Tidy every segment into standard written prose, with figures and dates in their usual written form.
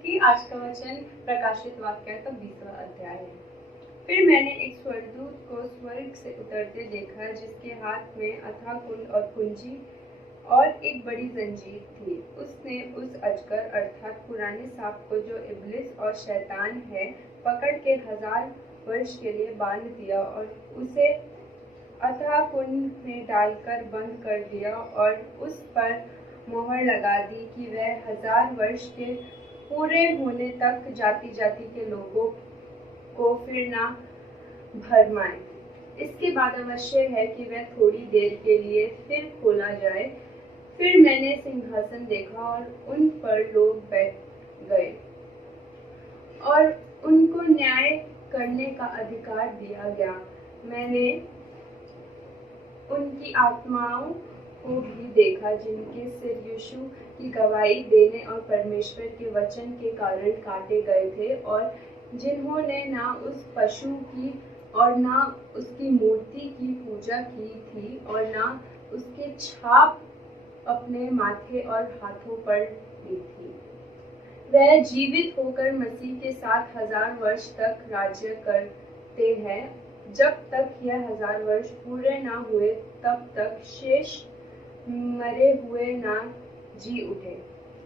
की आज का वचन प्रकाशित वाक्य का 20वां अध्याय है। फिर मैंने एक स्वर्गदूत को स्वर्ग से उतरते देखा, जिसके हाथ में अथाह कुंड और कुंजी और एक बड़ी जंजीर थी। उसने उस अजगर अर्थात पुराने सांप को, जो इब्लिस और शैतान है, पकड़ के 1000 वर्ष के लिए बांध दिया और उसे अथाह कुंड में डालकर बंद कर दिया और उस पर मोहर लगा दी कि वह 1000 वर्ष के पूरे होने तक जाति जाति के लोगों को फिर ना भरमाए। इसके बाद अवश्य है कि वह थोड़ी देर के लिए फिर खोला जाए। फिर मैंने सिंहासन देखा और उन पर लोग बैठ गए और उनको न्याय करने का अधिकार दिया गया। मैंने उनकी आत्माओं को भी देखा, जिनके सिर यीशु की गवाही देने और परमेश्वर के वचन के कारण काटे गए थे, और जिन्होंने ना उस पशु की और ना उसकी मूर्ति की पूजा की थी और ना उसके छाप अपने माथे और हाथों पर ली थी। वह जीवित होकर मसीह के साथ 1000 वर्ष तक राज्य करते हैं। जब तक यह 1000 वर्ष पूरे ना हुए, तब तक शेष मरे हुए ना जी उठे।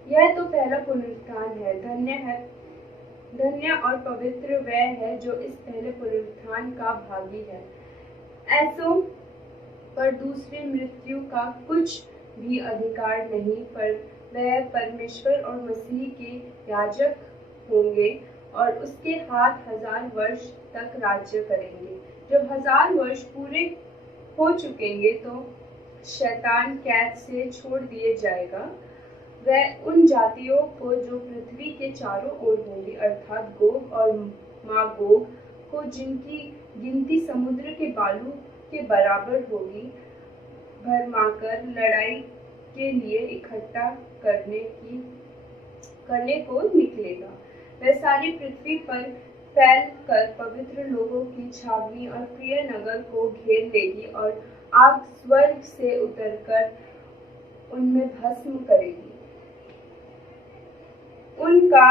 यह तो पहला पुनरुत्थान है। धन्य और पवित्र वह है जो इस पहले पुनरुत्थान का भागी है। ऐसों पर दूसरी मृत्यु का कुछ भी अधिकार नहीं, पर वह परमेश्वर और मसीह के याजक होंगे और उसके हाथ 1000 वर्ष तक राज्य करेंगे। जब 1000 वर्ष पूरे हो चुकेंगे तो शैतान कैद से छोड़ दिए जाएगा। वह उन जातियों को जो पृथ्वी के चारों ओर होंगी, अर्थात गोग और मागोग को, जिनकी गिनती समुद्र के बालू के बराबर होगी, भरमाकर लड़ाई के लिए इकट्ठा करने को निकलेगा। वह सारी पृथ्वी पर फैल कर पवित्र लोगों की छावनी और प्रिय नगर को घेर लेगी और आग स्वर्ग से उतरकर उनमें भस्म करेगी। उनका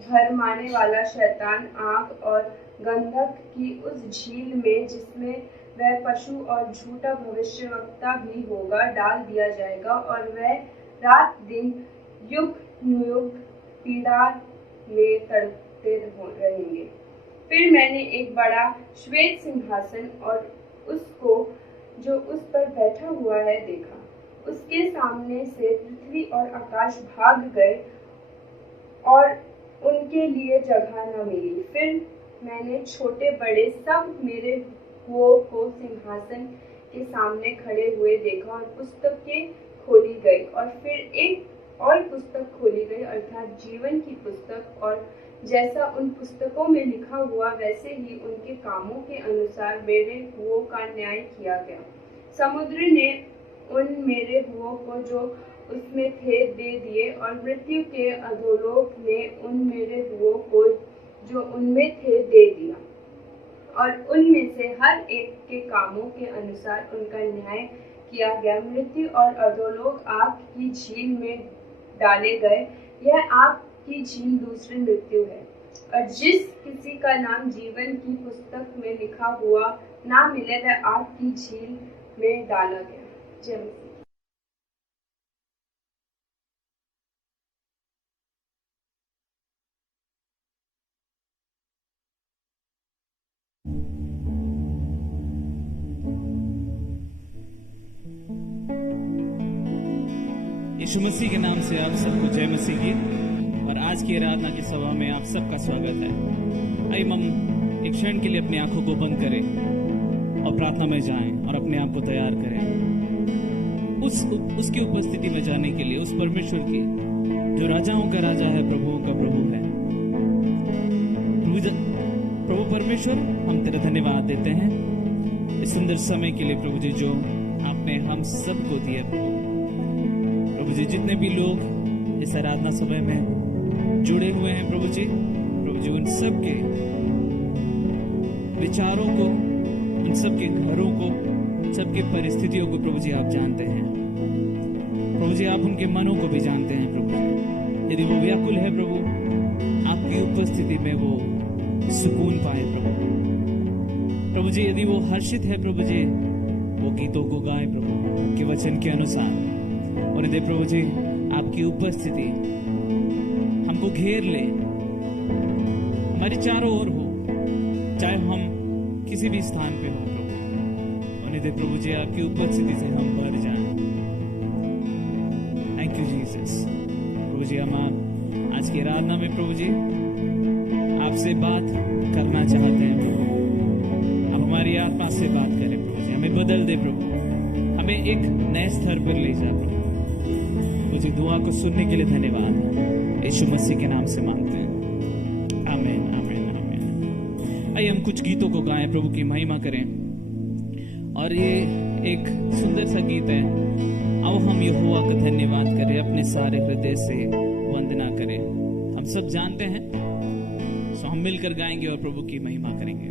भरमाने वाला शैतान आग और गंधक की उस झील में, जिसमें वह पशु और झूठा भविष्यवक्ता भी होगा, डाल दिया जाएगा और वह रात दिन युग युग पीड़ा में तड़पते रहेंगे। फिर मैंने एक बड़ा श्वेत सिंहासन और उसको जो उस पर बैठा हुआ है देखा। उसके सामने से पृथ्वी और आकाश भाग गए और उनके लिए जगह न मिली। फिर मैंने छोटे बड़े सब मेरे हुओं को सिंहासन के सामने खड़े हुए देखा और पुस्तकें खोली गई और फिर एक और पुस्तक खोली गई, अर्थात जीवन की पुस्तक, और जैसा उन पुस्तकों में लिखा हुआ वैसे ही उनके कामों के अनुसार मेरे हुओं का न्याय किया गया। समुद्र ने उन मेरे हुओं को जो उसमें थे दे दिए और मृत्यु के अधोलोक ने उन मेरे हुओं को जो उनमें थे दे दिया, और उनमें से हर एक के कामों के अनुसार उनका न्याय किया गया। मृत्यु और अधोलोक आग की झील में डाले गए। यह आग की झील दूसरी मृत्यु है, और जिस किसी का नाम जीवन की पुस्तक में लिखा हुआ ना मिले, वह आग की झील में डाला गया। जय मसीह। यीशु मसीह के नाम से आप सबको जय मसीह की। और आज की आराधना की सभा में आप सबका स्वागत है। आइए हम एक क्षण के लिए अपनी आंखों को बंद करें और प्रार्थना में जाएं और अपने आप को तैयार करें उसकी उपस्थिति में जाने के लिए, उस परमेश्वर की जो राजाओं का राजा है, प्रभुओं का प्रभु है। प्रभु परमेश्वर, हम तेरा धन्यवाद देते हैं इस सुंदर समय के लिए प्रभु जी, जो आपने हम सबको दिया। प्रभु जी, जितने भी लोग इस आराधना सभा में जुड़े हुए हैं प्रभु जी, उन सब के विचारों को, उन सब के घरों को, सबके परिस्थितियों को प्रभु जी आप जानते हैं। प्रभु जी, आप उनके मनों को भी जानते हैं प्रभु। यदि वो व्याकुल है प्रभु, आपकी उपस्थिति में वो सुकून पाए प्रभु जी। यदि वो हर्षित है प्रभु जी, वो गीतों को गाए प्रभु आपके वचन के अनुसार। और यदि प्रभु जी आपकी उपस्थिति हमको घेर ले, हमारे चारों ओर हो, चाहे हम किसी भी स्थान पे हो प्रभु, और यदि प्रभु जी आपकी उपस्थिति से हम भर जाएं। Thank you Jesus. प्रभु जी हम आप आज की आराधना में प्रभु जी आपसे बात करना चाहते हैं प्रभु। आप हमारी आत्मा से बात करें प्रभु जी, हमें बदल दे प्रभु, हमें एक नए स्तर पर ले जा प्रभु। मुझे दुआ को सुनने के लिए धन्यवाद, यीशु मसीह के नाम से मांगते हैं, आमीन आमीन आमीन। आइए हम कुछ गीतों को गाएं, प्रभु की महिमा करें। और ये एक सुंदर सा गीत है, आओ हम यहोवा का धन्यवाद करें, अपने सारे हृदय से वंदना करें। हम सब जानते हैं, सो हम मिलकर गाएंगे और प्रभु की महिमा करेंगे।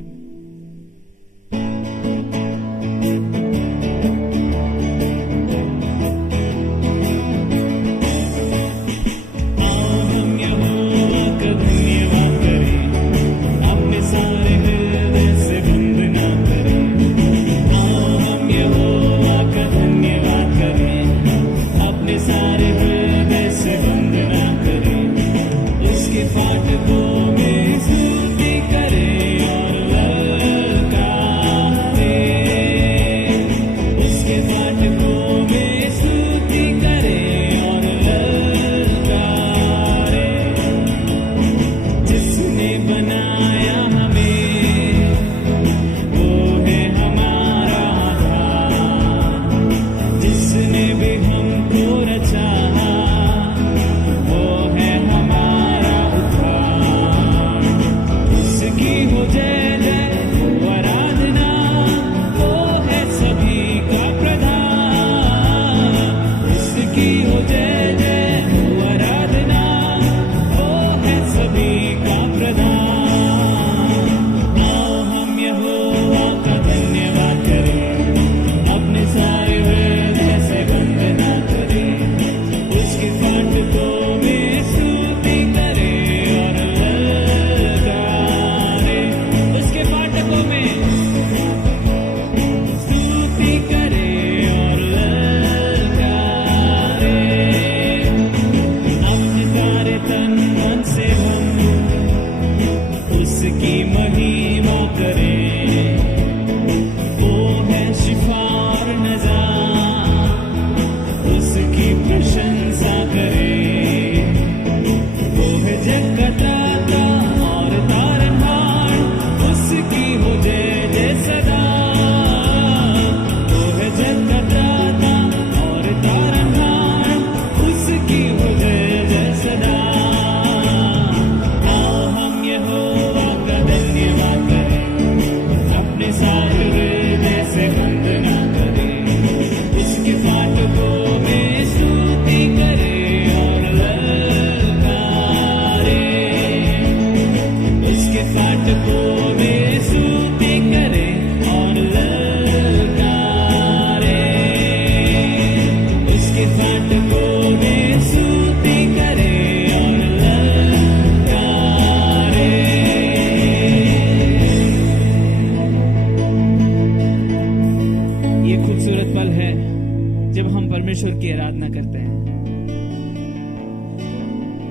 परमेश्वर की आराधना करते हैं,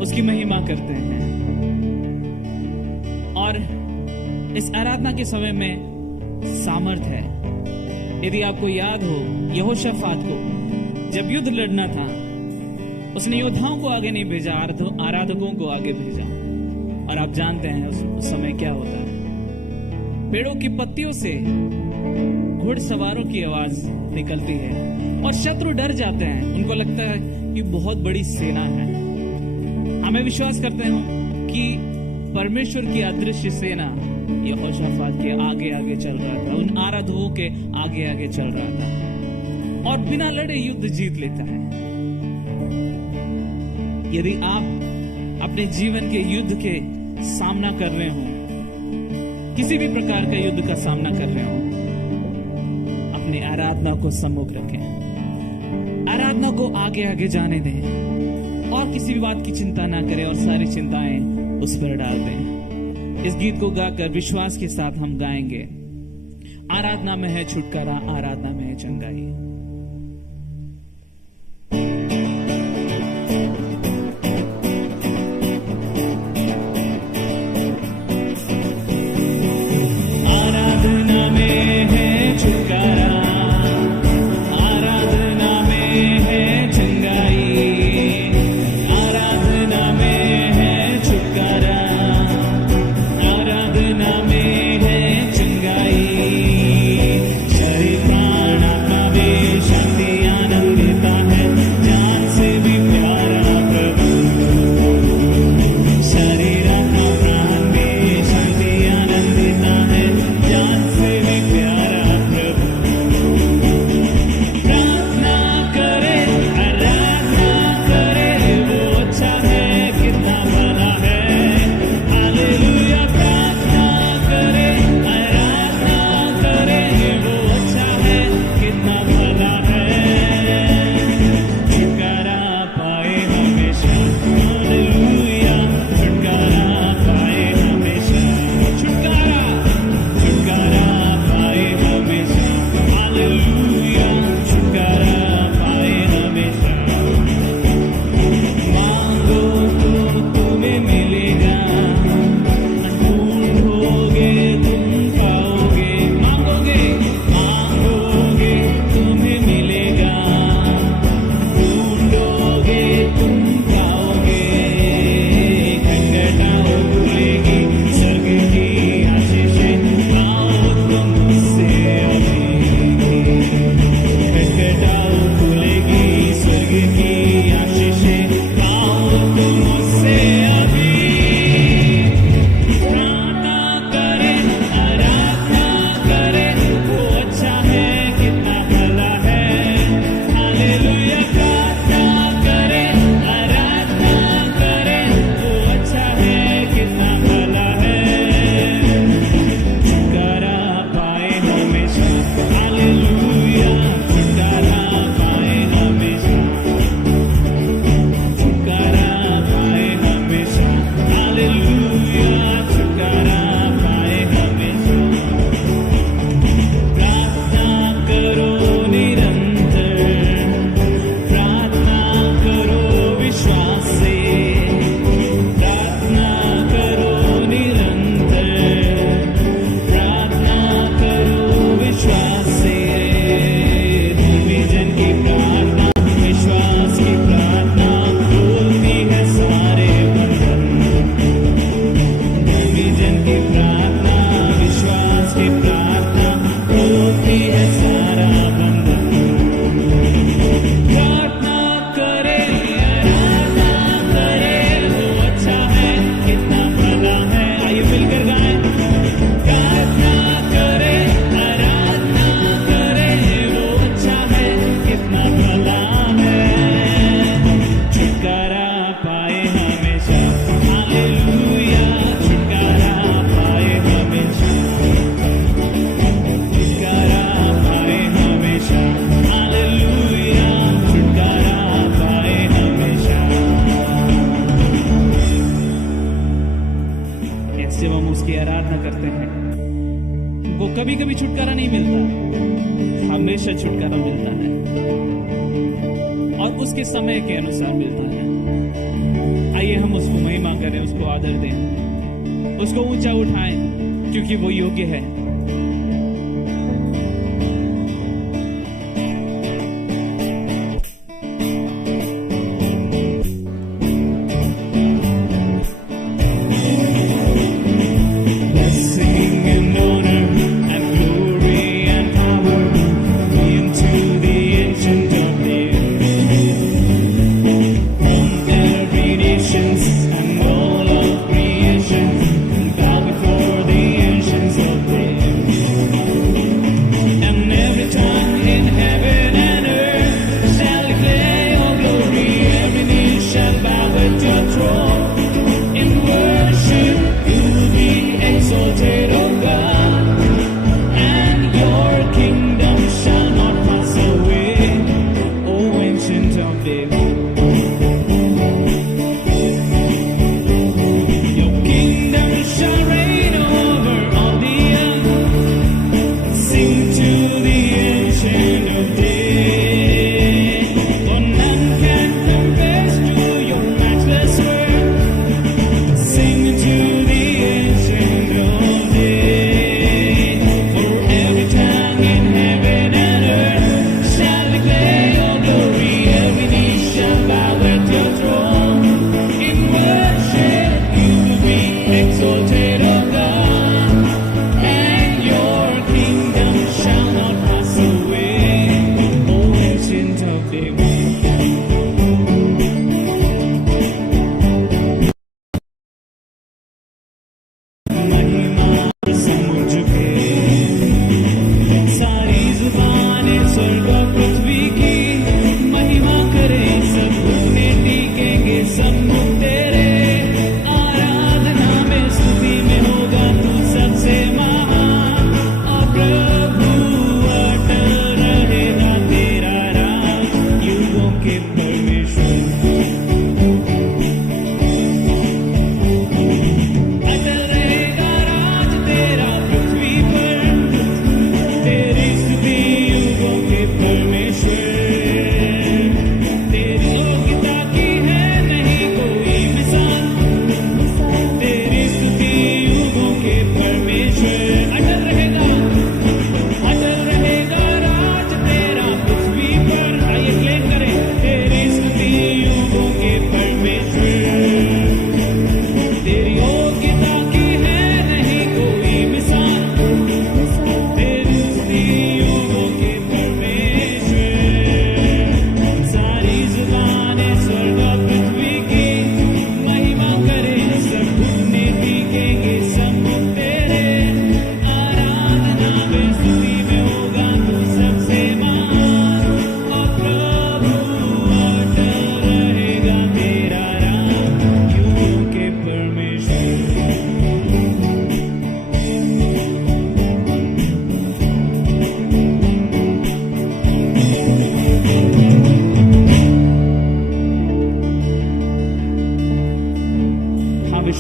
उसकी महिमा करते हैं। और इस आराधना के समय में सामर्थ है। यदि आपको याद हो, यहोशाफात को जब युद्ध लड़ना था, उसने योद्धाओं को आगे नहीं भेजा, आराधकों को आगे भेजा। और आप जानते हैं उस समय क्या होता है, पेड़ों की पत्तियों से घुड़सवारों की आवाज निकलती है और शत्रु डर जाते हैं। उनको लगता है कि बहुत बड़ी सेना है। हमें विश्वास करते हैं कि परमेश्वर की अदृश्य सेना यहोशाफात के आगे आगे चल रहा था, उन आराधकों के आगे आगे चल रहा था और बिना लड़े युद्ध जीत लेता है। यदि आप अपने जीवन के युद्ध के सामना कर रहे हो, किसी भी प्रकार का युद्ध का सामना कर रहे हो, अपनी आराधना को सम्मुख रखें, आराधना को आगे आगे जाने दें और किसी भी बात की चिंता ना करें और सारी चिंताएं उस पर डाल दें। इस गीत को गाकर विश्वास के साथ हम गाएंगे, आराधना में है छुटकारा, आराधना में है चंगाई। कभी कभी छुटकारा नहीं मिलता, हमेशा छुटकारा मिलता है और उसके समय के अनुसार मिलता है। आइए हम उसको महिमा करें, उसको आदर दें, उसको ऊंचा उठाएं, क्योंकि वो योग्य है। And all of creation bow before the ancients of days.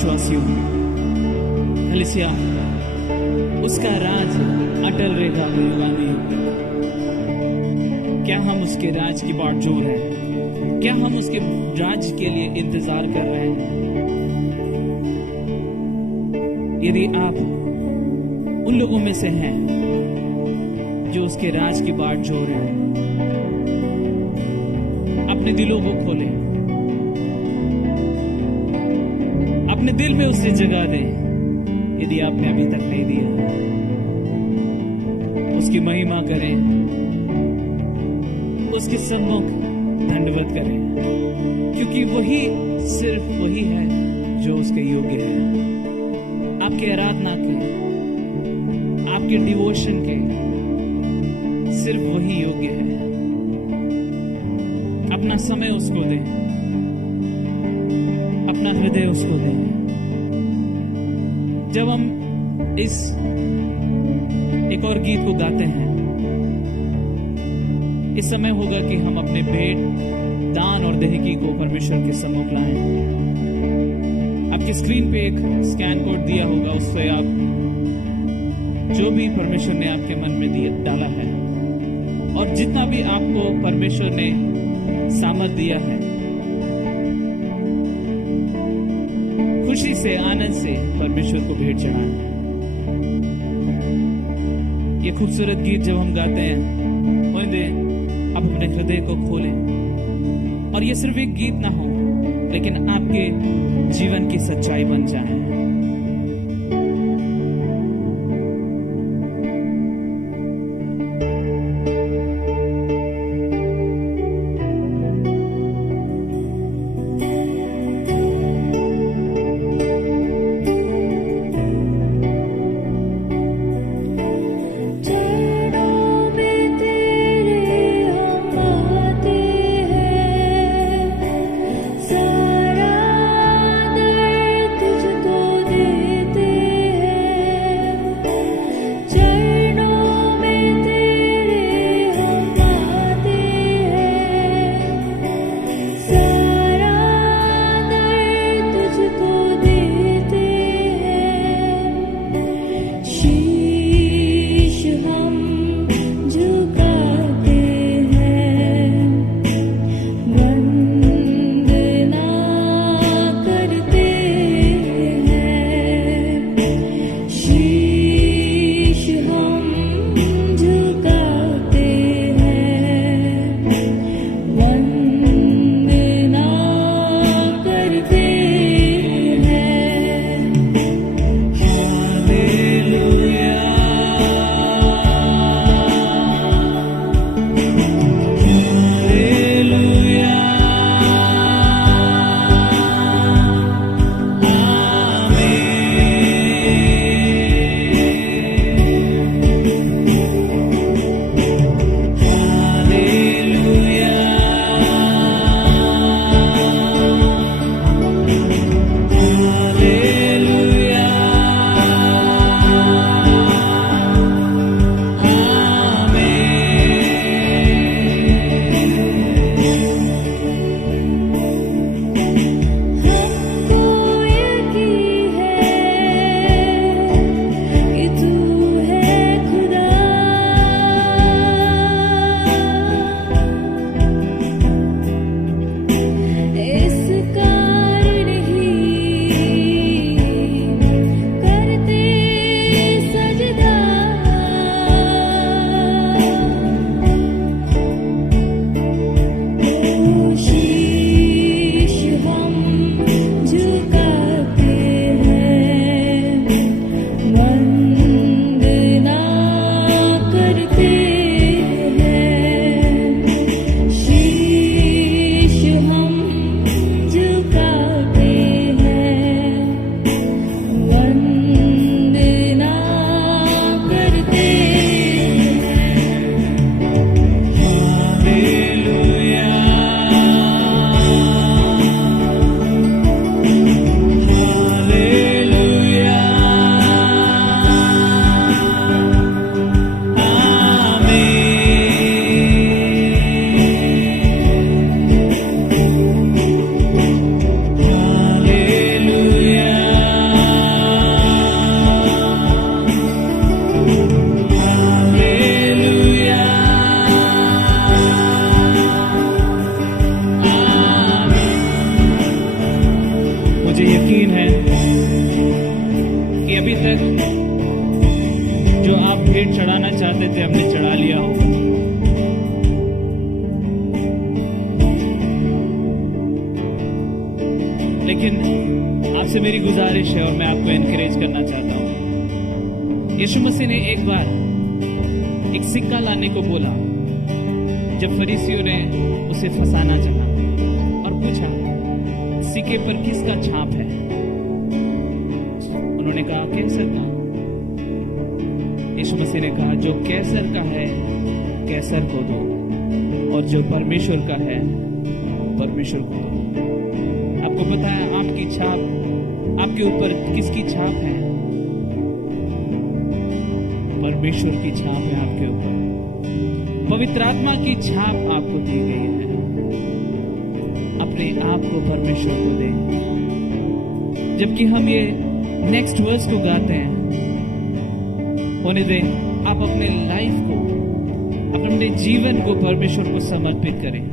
विश्वासियों कलीसिया, उसका राज अटल रहेगा युगानुयुग। क्या हम उसके राज की बागडोर हैं? क्या हम उसके राज के लिए इंतजार कर रहे हैं? यदि आप उन लोगों में से हैं जो उसके राज की बागडोर हैं, अपने दिलों को खोलें, अपने दिल में उसे जगह दें। यदि आपने अभी तक नहीं दिया, उसकी महिमा करें, उसके सम्मुख दंडवत करें, क्योंकि वही, सिर्फ वही है जो उसके योग्य है। आपके आराधना के, आपके डिवोशन के सिर्फ वही योग्य है। अपना समय उसको दें, अपना हृदय उसको दें। जब हम इस एक और गीत को गाते हैं, इस समय होगा कि हम अपने भेंट, दान और दहकी को परमेश्वर के सम्मुख लाएं। आपकी स्क्रीन पे एक स्कैन कोड दिया होगा, उससे आप जो भी परमेश्वर ने आपके मन में दिया डाला है, और जितना भी आपको परमेश्वर ने सामर्थ दिया है, खुशी से, आनंद से परमेश्वर को भेंट चढ़ाएं। ये खूबसूरत गीत जब हम गाते हैं, होने दें, आप अपने हृदय को खोलें, और ये सिर्फ एक गीत ना हो, लेकिन आपके जीवन की सच्चाई बन जाए। सारा दर्द तुझको लेकिन आपसे मेरी गुजारिश है और मैं आपको एनकरेज करना चाहता हूँ। यीशु मसीह ने एक बार एक सिक्का लाने को बोला जब फरीसियों ने उसे फंसाना चाहा और पूछा, सिक्के पर किसका छाप है? उन्होंने कहा, कैसर का। यीशु मसीह ने कहा, जो कैसर का है कैसर को दो, और जो परमेश्वर का है परमेश्वर को दो। आपको पता है आपकी छाप, आपके ऊपर किसकी छाप है? परमेश्वर की छाप है आपके ऊपर। पवित्र आत्मा की छाप आपको दी गई है। अपने आप को परमेश्वर को दें। जबकि हम ये नेक्स्ट वर्स को गाते हैं, होने दें आप अपने लाइफ को, अपने जीवन को परमेश्वर को समर्पित करें।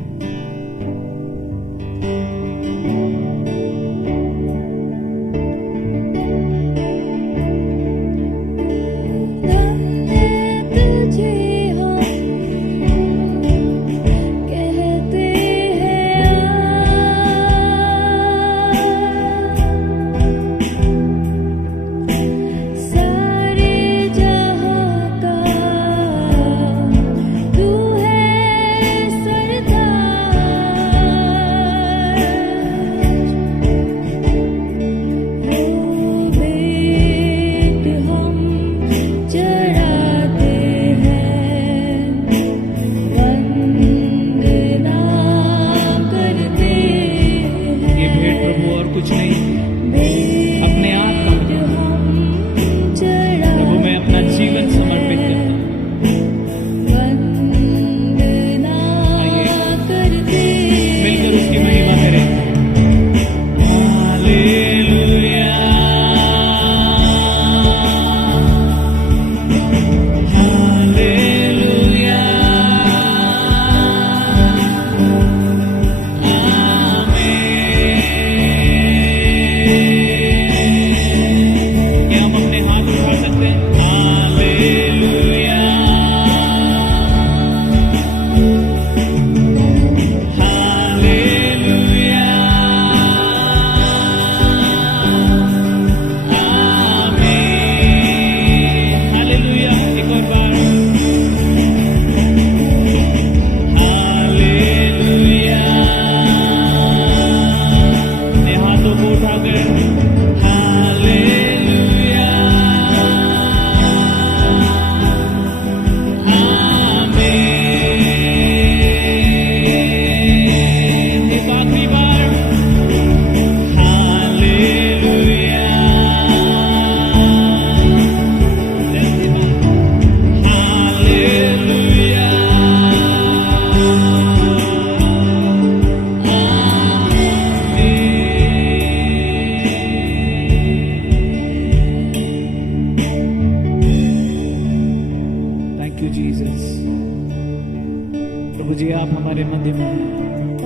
प्रभु जी आप हमारे मध्य में हैं।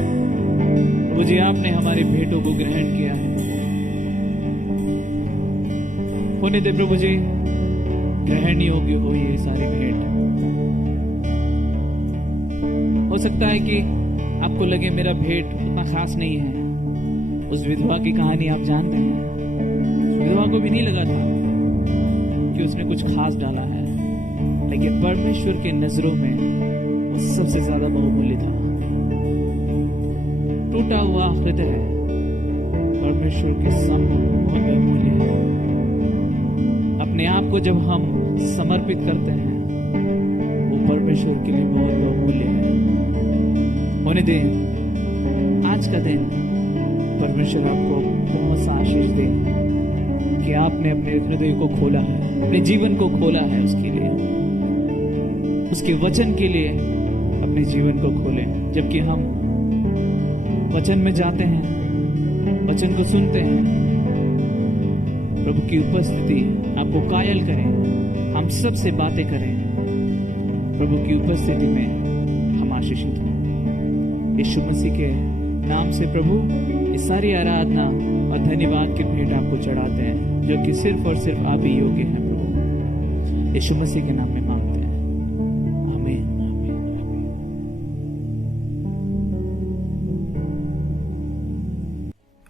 प्रभु जी आपने हमारी भेंटों को ग्रहण किया है। होने दे प्रभु जी ग्रहण योग्य हो ये सारी भेंट। हो सकता है कि आपको लगे मेरा भेंट उतना खास नहीं है। उस विधवा की कहानी आप जानते हैं। विधवा को भी नहीं लगा था कि उसने कुछ खास डाला है, लेकिन परमेश्वर के नजरों में वो सबसे ज्यादा बहुमूल्य था। टूटा हुआ हृदय परमेश्वर के सामने बहुत बहुमूल्य है। अपने आप को जब हम समर्पित करते हैं वो परमेश्वर के लिए बहुत बहुमूल्य है। होने दें आज का दिन परमेश्वर आपको बहुत सा आशीष दे कि आपने अपने हृदय को खोला है, अपने जीवन को खोला है उसके लिए, उसके वचन के लिए अपने जीवन को खोलें। जबकि हम वचन में जाते हैं, वचन को सुनते हैं, प्रभु की उपस्थिति आपको कायल करें, हम सब से बातें करें, प्रभु की उपस्थिति में हम आशीषित हों। यीशु मसीह के नाम से प्रभु इस सारी आराधना और धन्यवाद की भेंट आपको चढ़ाते हैं, जो कि सिर्फ और सिर्फ आप ही योग्य हैं प्रभु। यीशु मसीह के नाम में मांगते हैं, आमीन।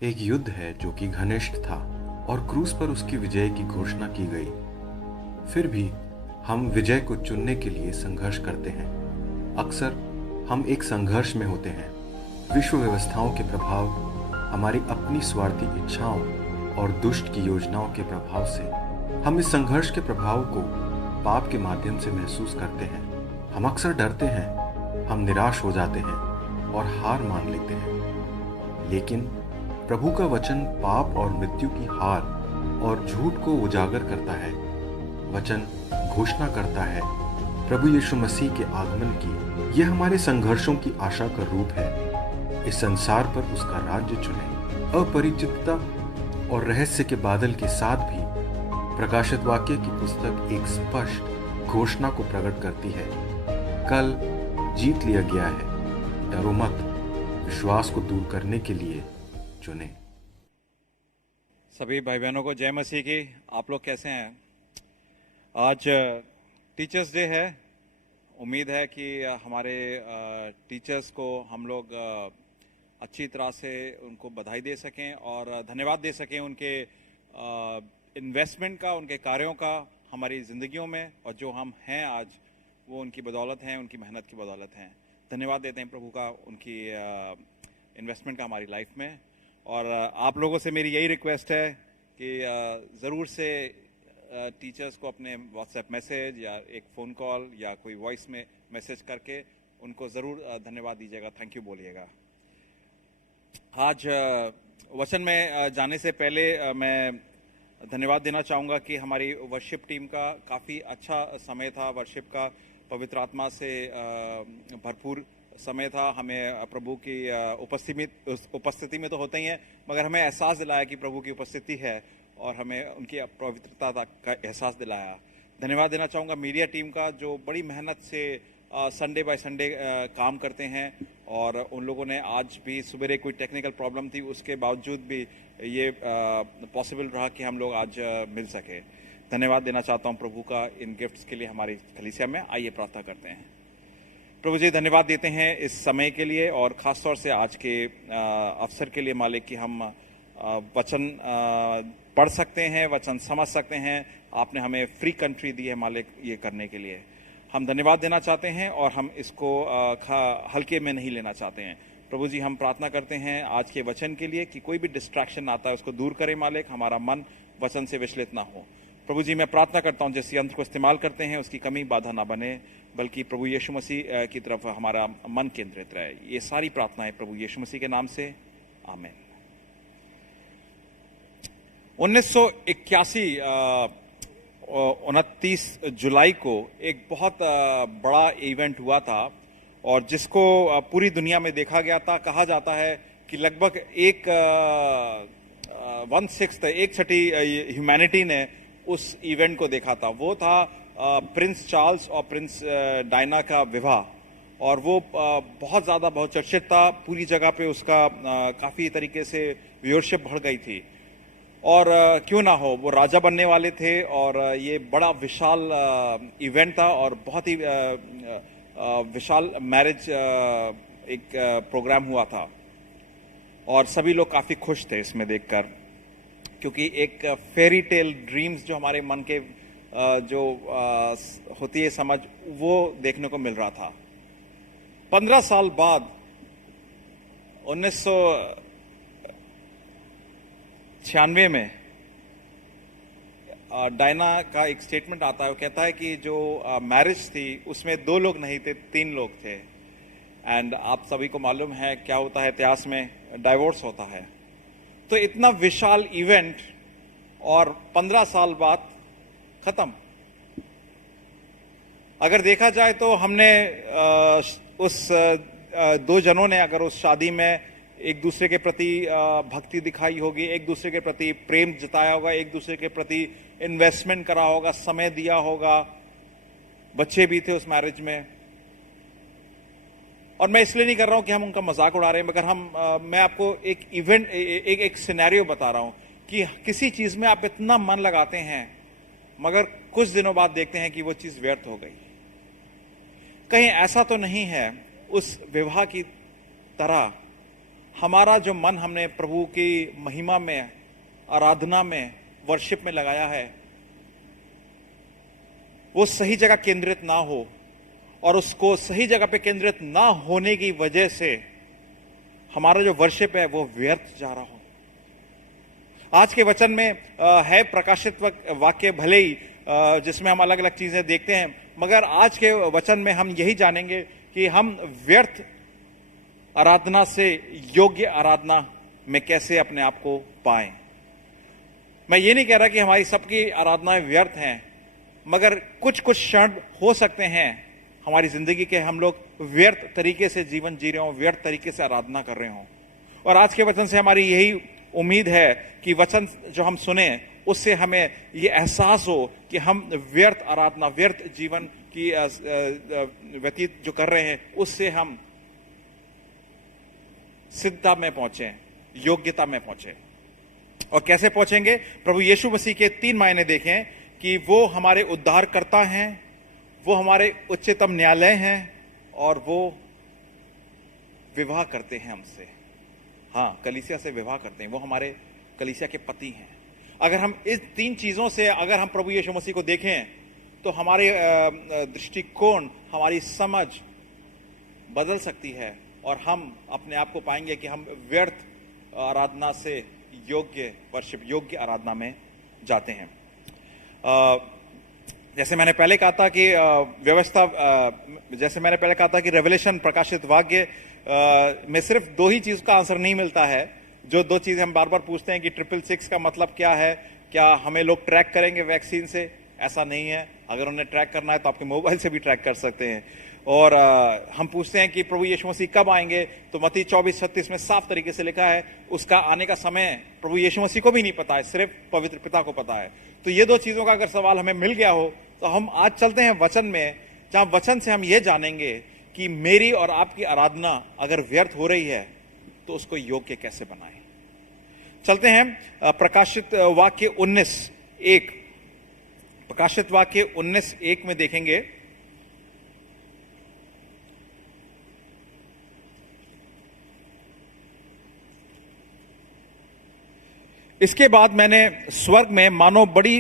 एक युद्ध है जो कि घनिष्ठ था और क्रूस पर उसकी विजय की घोषणा की गई। फिर भी हम विजय को चुनने के लिए संघर्ष करते हैं। अक्सर हम एक संघर्ष में होते हैं। विश्व व्यवस्थाओं के प्रभाव, हमारी अपनी स्वार्थी इच्छाओं और दुष्ट की योजनाओं के प्रभाव से हम इस संघर्ष के प्रभाव को पाप के माध्यम से महसूस करते हैं। हम अक्सर डरते हैं, हम निराश हो जाते हैं और हार मान लेते हैं। लेकिन प्रभु का वचन पाप और मृत्यु की हार और झूठ को उजागर करता है। वचन घोषणा करता है प्रभु यीशु मसीह के आगमन की। यह हमारे संघर्षों की आशा का रूप है। इस संसार पर उसका राज्य चुने। अपरिचितता और रहस्य के बादल के साथ भी प्रकाशित वाक्य की पुस्तक एक स्पष्ट घोषणा को प्रकट करती है। कल जीत लिया गया है, डरो मत, विश्वास को दूर करने के लिए चुने। सभी भाई बहनों को जय मसीह की। आप लोग कैसे हैं? आज टीचर्स डे है। उम्मीद है कि हमारे टीचर्स को हम लोग अच्छी तरह से उनको बधाई दे सकें और धन्यवाद दे सकें उनके इन्वेस्टमेंट का, उनके कार्यों का हमारी ज़िंदगियों में, और जो हम हैं आज वो उनकी बदौलत हैं, उनकी मेहनत की बदौलत हैं। धन्यवाद देते हैं प्रभु का उनकी इन्वेस्टमेंट का हमारी लाइफ में। और आप लोगों से मेरी यही रिक्वेस्ट है कि ज़रूर से टीचर्स को अपने व्हाट्सएप मैसेज या एक फ़ोन कॉल या कोई वॉइस में मैसेज करके उनको ज़रूर धन्यवाद दीजिएगा, थैंक यू बोलिएगा। आज वचन में जाने से पहले मैं धन्यवाद देना चाहूँगा कि हमारी वर्शिप टीम का काफ़ी अच्छा समय था। वर्शिप का पवित्र आत्मा से भरपूर समय था। हमें प्रभु की उपस्थिति में तो होते ही हैं, मगर हमें एहसास दिलाया कि प्रभु की उपस्थिति है और हमें उनकी पवित्रता का एहसास दिलाया। धन्यवाद देना चाहूँगा मीडिया टीम का, जो बड़ी मेहनत से संडे बाय संडे काम करते हैं, और उन लोगों ने आज भी सुबह कोई टेक्निकल प्रॉब्लम थी, उसके बावजूद भी ये पॉसिबल रहा कि हम लोग आज मिल सके। धन्यवाद देना चाहता हूँ प्रभु का इन गिफ्ट्स के लिए हमारी कलीसिया में। आइए प्रार्थना करते हैं। प्रभु जी, धन्यवाद देते हैं इस समय के लिए और ख़ास तौर से आज के अवसर के लिए मालिक, कि हम वचन पढ़ सकते हैं, वचन समझ सकते हैं। आपने हमें फ्री कंट्री दी है मालिक ये करने के लिए। हम धन्यवाद देना चाहते हैं और हम इसको हल्के में नहीं लेना चाहते हैं। प्रभु जी, हम प्रार्थना करते हैं आज के वचन के लिए कि कोई भी डिस्ट्रैक्शन आता है उसको दूर करें मालिक, हमारा मन वचन से विचलित ना हो। प्रभु जी, मैं प्रार्थना करता हूँ जिस यंत्र को इस्तेमाल करते हैं उसकी कमी बाधा ना बने, बल्कि प्रभु यीशु मसीह की तरफ हमारा मन केंद्रित रहे। ये सारी प्रार्थनाएं प्रभु यीशु मसीह के नाम से, आमीन। 1981 29 जुलाई को एक बहुत बड़ा इवेंट हुआ था और जिसको पूरी दुनिया में देखा गया था। कहा जाता है कि लगभग एक 1/6 ह्यूमैनिटी ने उस इवेंट को देखा था। वो था प्रिंस चार्ल्स और प्रिंस डायना का विवाह, और वो बहुत ज़्यादा बहुचर्चित था। पूरी जगह पे उसका काफ़ी तरीके से व्यूअरशिप बढ़ गई थी। और क्यों ना हो, वो राजा बनने वाले थे और ये बड़ा विशाल इवेंट था और बहुत ही विशाल मैरिज एक प्रोग्राम हुआ था, और सभी लोग काफ़ी खुश थे इसमें देखकर, क्योंकि एक फेरी टेल ड्रीम्स जो हमारे मन के जो होती है समझ, वो देखने को मिल रहा था। 15 साल बाद 1996 में डायना का एक स्टेटमेंट आता है। वो कहता है कि जो मैरिज थी उसमें 2 लोग नहीं थे, 3 लोग थे। एंड आप सभी को मालूम है क्या होता है इतिहास में, डाइवोर्स होता है। तो इतना विशाल इवेंट और 15 साल बाद खत्म। अगर देखा जाए तो हमने उस 2 जनों ने अगर उस शादी में एक दूसरे के प्रति भक्ति दिखाई होगी, एक दूसरे के प्रति प्रेम जताया होगा, एक दूसरे के प्रति इन्वेस्टमेंट करा होगा, समय दिया होगा, बच्चे भी थे उस मैरिज में। और मैं इसलिए नहीं कर रहा हूं कि हम उनका मजाक उड़ा रहे हैं, मगर मैं आपको एक इवेंट एक सिनेरियो बता रहा हूं कि किसी चीज में आप इतना मन लगाते हैं मगर कुछ दिनों बाद देखते हैं कि वो चीज व्यर्थ हो गई। कहीं ऐसा तो नहीं है उस विवाह की तरह हमारा जो मन हमने प्रभु की महिमा में, आराधना में, वर्शिप में लगाया है, वो सही जगह केंद्रित ना हो और उसको सही जगह पे केंद्रित ना होने की वजह से हमारा जो वर्शिप है वो व्यर्थ जा रहा हो। आज के वचन में है प्रकाशित वाक्य भले ही जिसमें हम अलग अलग चीजें देखते हैं, मगर आज के वचन में हम यही जानेंगे कि हम व्यर्थ आराधना से योग्य आराधना में कैसे अपने आप को पाएं। मैं ये नहीं कह रहा कि हमारी सबकी आराधनाएं व्यर्थ हैं, मगर कुछ कुछ क्षण हो सकते हैं हमारी जिंदगी के हम लोग व्यर्थ तरीके से जीवन जी रहे हों, व्यर्थ तरीके से आराधना कर रहे हों। और आज के वचन से हमारी यही उम्मीद है कि वचन जो हम सुने उससे हमें ये एहसास हो कि हम व्यर्थ आराधना, व्यर्थ जीवन की व्यतीत जो कर रहे हैं उससे हम सिद्धता में पहुंचे, योग्यता में पहुंचे। और कैसे पहुंचेंगे? प्रभु यीशु मसीह के 3 मायने देखें कि वो हमारे उद्धारकर्ता हैं, वो हमारे उच्चतम न्यायालय हैं और वो विवाह करते हैं हमसे। हाँ, कलीसिया से विवाह करते हैं, वो हमारे कलीसिया के पति हैं। अगर हम इस 3 चीजों से अगर हम प्रभु यीशु मसीह को देखें तो हमारे दृष्टिकोण, हमारी समझ बदल सकती है और हम अपने आप को पाएंगे कि हम व्यर्थ आराधना से योग्य वर्शिप, योग्य आराधना में जाते हैं। जैसे मैंने पहले कहा था कि व्यवस्था, जैसे मैंने पहले कहा था कि रेवलेशन, प्रकाशित वाक्य में सिर्फ 2 ही चीज का आंसर नहीं मिलता है। जो 2 चीजें हम बार बार पूछते हैं कि 666 का मतलब क्या है, क्या हमें लोग ट्रैक करेंगे वैक्सीन से? ऐसा नहीं है। अगर उन्हें ट्रैक करना है तो आपके मोबाइल से भी ट्रैक कर सकते हैं। और हम पूछते हैं कि प्रभु यीशु मसीह कब आएंगे, तो मत्ती 24:36 में साफ तरीके से लिखा है उसका आने का समय प्रभु यीशु मसीह को भी नहीं पता है, सिर्फ पवित्र पिता को पता है। तो ये 2 चीजों का अगर सवाल हमें मिल गया हो तो हम आज चलते हैं वचन में, जहां वचन से हम ये जानेंगे कि मेरी और आपकी आराधना अगर व्यर्थ हो रही है तो उसको योग्य कैसे बनाएं। चलते हैं प्रकाशित वाक्य 19:1। प्रकाशित वाक्य 19:1 में देखेंगे, इसके बाद मैंने स्वर्ग में मानो बड़ी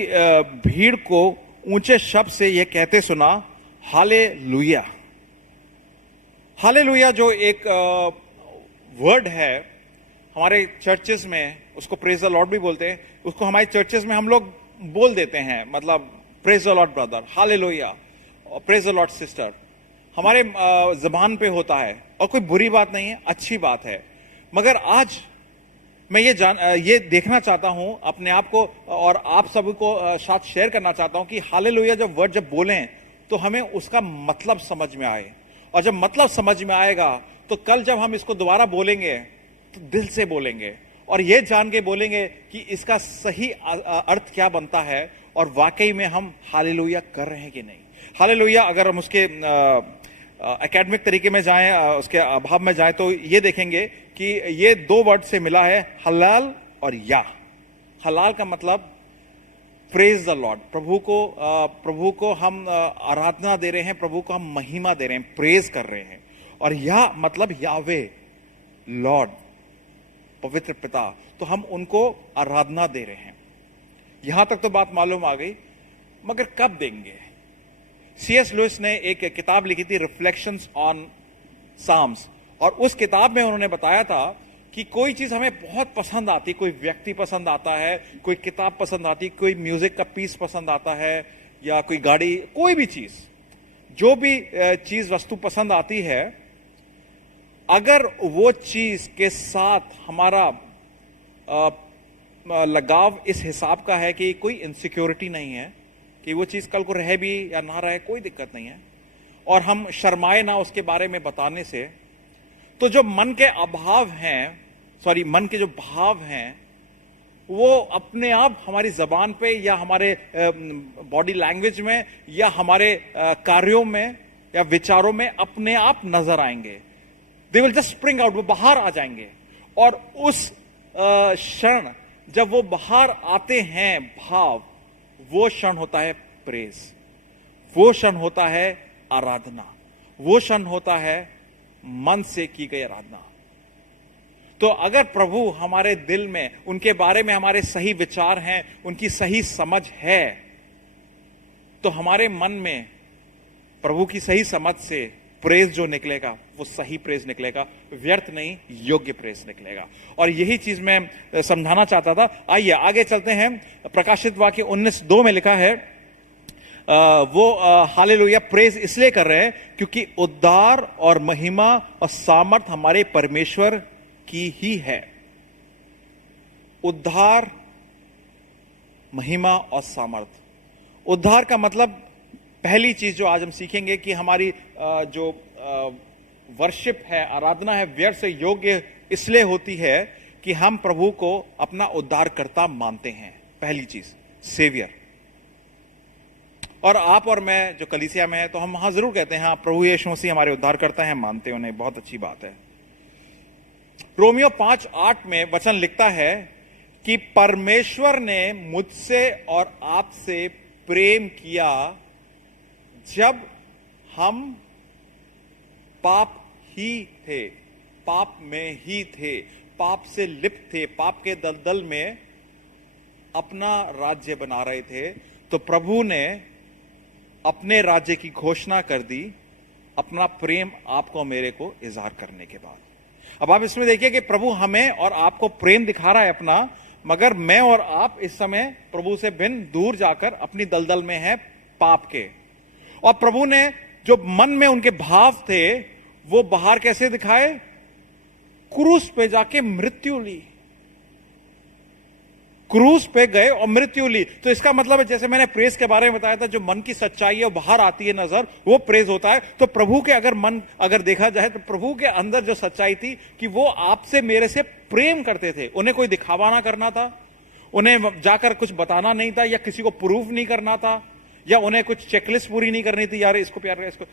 भीड़ को ऊंचे शब्द से यह कहते सुना, हालेलुया। हालेलुया जो एक वर्ड है हमारे चर्चेस में, उसको प्रेज द लॉर्ड भी बोलते हैं। उसको हमारे चर्चेस में हम लोग बोल देते हैं, मतलब praise the Lord brother, hallelujah, praise the Lord sister, हमारे जबान पे होता है। और कोई बुरी बात नहीं है, अच्छी बात है। मगर आज मैं ये देखना चाहता हूं अपने आप को और आप सभी को साथ शेयर करना चाहता हूं कि हालेलुया जब वर्ड जब बोलें तो हमें उसका मतलब समझ में आए। और जब मतलब समझ में आएगा तो कल जब हम इसको दोबारा बोलेंगे तो दिल से बोलेंगे और ये जान के बोलेंगे कि इसका सही अर्थ क्या बनता है और वाकई में हम हालेलुया कर रहे हैं कि नहीं। हालेलुया अगर हम उसके एकेडमिक तरीके में जाएं, उसके अभाव में जाएं, तो ये देखेंगे कि ये 2 वर्ड से मिला है, हलाल और या। हलाल का मतलब प्रेज द लॉर्ड, प्रभु को हम आराधना दे रहे हैं, प्रभु को हम महिमा दे रहे हैं, प्रेज कर रहे हैं। और या मतलब यावे, लॉर्ड, पवित्र पिता, तो हम उनको आराधना दे रहे हैं। यहां तक तो बात मालूम आ गई, मगर कब देंगे? C.S. लुइस ने एक किताब लिखी थी, रिफ्लेक्शंस ऑन साम्स, और उस किताब में उन्होंने बताया था कि कोई चीज हमें बहुत पसंद आती, कोई व्यक्ति पसंद आता है, कोई किताब पसंद आती, कोई म्यूजिक का पीस पसंद आता है, या कोई गाड़ी, कोई भी चीज, जो भी चीज वस्तु पसंद आती है, अगर वो चीज के साथ हमारा लगाव इस हिसाब का है कि कोई इनसिक्योरिटी नहीं है कि वो चीज कल को रहे भी या ना रहे, कोई दिक्कत नहीं है, और हम शर्माए ना उसके बारे में बताने से, तो जो मन के अभाव हैं, मन के जो भाव हैं, वो अपने आप हमारी जबान पे या हमारे बॉडी लैंग्वेज में या हमारे कार्यों में या विचारों में अपने आप नजर आएंगे। They will just spring out, वो बाहर आ जाएंगे। और उस क्षण जब वो बाहर आते हैं भाव, वो क्षण होता है प्रेज, वो क्षण होता है आराधना, वो क्षण होता है मन से की गई आराधना। तो अगर प्रभु हमारे दिल में, उनके बारे में हमारे सही विचार हैं, उनकी सही समझ है, तो हमारे मन में प्रभु की सही समझ से प्रेज जो निकलेगा वो सही प्रेज निकलेगा, व्यर्थ नहीं, योग्य प्रेज निकलेगा। और यही चीज मैं समझाना चाहता था। आइए आगे चलते हैं। प्रकाशित वाक्य 19:2 में लिखा है, वो हालेलुया प्रेज इसलिए कर रहे हैं क्योंकि उद्धार और महिमा और सामर्थ हमारे परमेश्वर की ही है। उद्धार, महिमा और सामर्थ। उद्धार का मतलब, पहली चीज जो आज हम सीखेंगे कि हमारी जो वर्शिप है, आराधना है, व्यर्थ से योग्य इसलिए होती है कि हम प्रभु को अपना उद्धारकर्ता मानते हैं। पहली चीज, सेवियर। और आप और मैं जो कलीसिया में है, तो हम वहां जरूर कहते हैं हाँ प्रभु यीशु मसीह हमारे उद्धारकर्ता हैं, मानते हैं उन्हें, बहुत अच्छी बात है। रोमियो 5:8 में वचन लिखता है कि परमेश्वर ने मुझसे और आपसे प्रेम किया जब हम पाप ही थे, पाप में ही थे, पाप से लिप्त थे, पाप के दलदल में अपना राज्य बना रहे थे, तो प्रभु ने अपने राज्य की घोषणा कर दी, अपना प्रेम आपको मेरे को इजहार करने के बाद। अब आप इसमें देखिए कि प्रभु हमें और आपको प्रेम दिखा रहा है अपना, मगर मैं और आप इस समय प्रभु से भिन्न दूर जाकर अपनी दलदल में हैं पाप के। और प्रभु ने जो मन में उनके भाव थे वो बाहर कैसे दिखाए? क्रूस पे जाके मृत्यु ली, क्रूस पे गए और मृत्यु ली। तो इसका मतलब है, जैसे मैंने प्रेज के बारे में बताया था, जो मन की सच्चाई है वो बाहर आती है नजर, वो प्रेज होता है। तो प्रभु के अगर मन अगर देखा जाए तो प्रभु के अंदर जो सच्चाई थी कि वो आपसे मेरे से प्रेम करते थे। उन्हें कोई दिखावा ना करना था, उन्हें जाकर कुछ बताना नहीं था, या किसी को प्रूफ नहीं करना था, या उन्हें कुछ चेकलिस्ट पूरी नहीं करनी थी, यार इसको प्यार, इसको।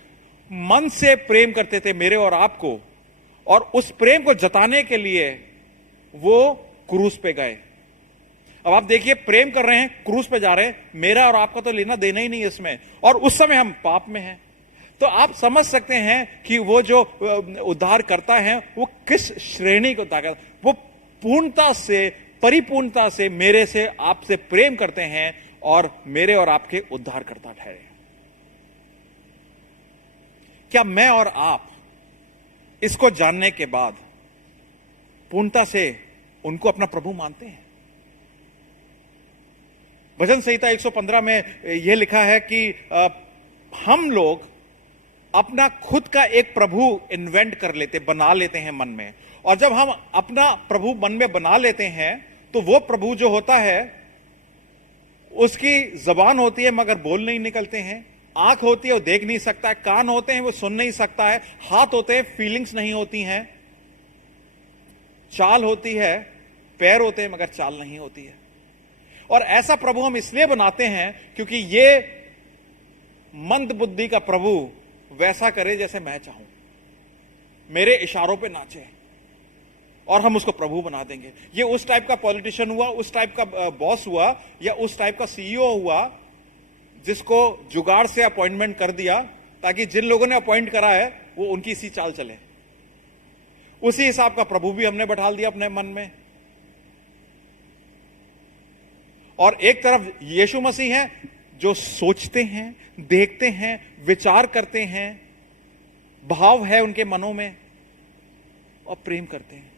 मन से प्रेम करते थे मेरे और आपको, और उस प्रेम को जताने के लिए वो क्रूस पे गए। अब आप देखिए, प्रेम कर रहे हैं, क्रूस पे जा रहे हैं, मेरा और आपका तो लेना देना ही नहीं इसमें, और उस समय हम पाप में हैं। तो आप समझ सकते हैं कि वो जो उद्धार करता है वो किस श्रेणी को उद्धार करता है। वो पूर्णता से, परिपूर्णता से मेरे से, आपसे प्रेम करते हैं और मेरे और आपके उद्धार करता ठहरे। क्या मैं और आप इसको जानने के बाद पूर्णता से उनको अपना प्रभु मानते हैं? भजन संहिता 115 में यह लिखा है कि हम लोग अपना खुद का एक प्रभु इन्वेंट कर लेते, बना लेते हैं मन में। और जब हम अपना प्रभु मन में बना लेते हैं तो वो प्रभु जो होता है, उसकी जबान होती है मगर बोल नहीं निकलते हैं, आंख होती है वो देख नहीं सकता है, कान होते हैं वो सुन नहीं सकता है, हाथ होते हैं फीलिंग्स नहीं होती हैं, चाल होती है, पैर होते हैं मगर चाल नहीं होती है। और ऐसा प्रभु हम इसलिए बनाते हैं क्योंकि ये मंद बुद्धि का प्रभु वैसा करे जैसे मैं चाहूं, मेरे इशारों पे नाचे, और हम उसको प्रभु बना देंगे। ये उस टाइप का पॉलिटिशियन हुआ, उस टाइप का बॉस हुआ, या उस टाइप का सीईओ हुआ जिसको जुगाड़ से अपॉइंटमेंट कर दिया ताकि जिन लोगों ने अपॉइंट करा है वो उनकी इसी चाल चले। उसी हिसाब का प्रभु भी हमने बैठा दिया अपने मन में। और एक तरफ यीशु मसीह हैं जो सोचते हैं, देखते हैं, विचार करते हैं, भाव है उनके मनों में, और प्रेम करते हैं।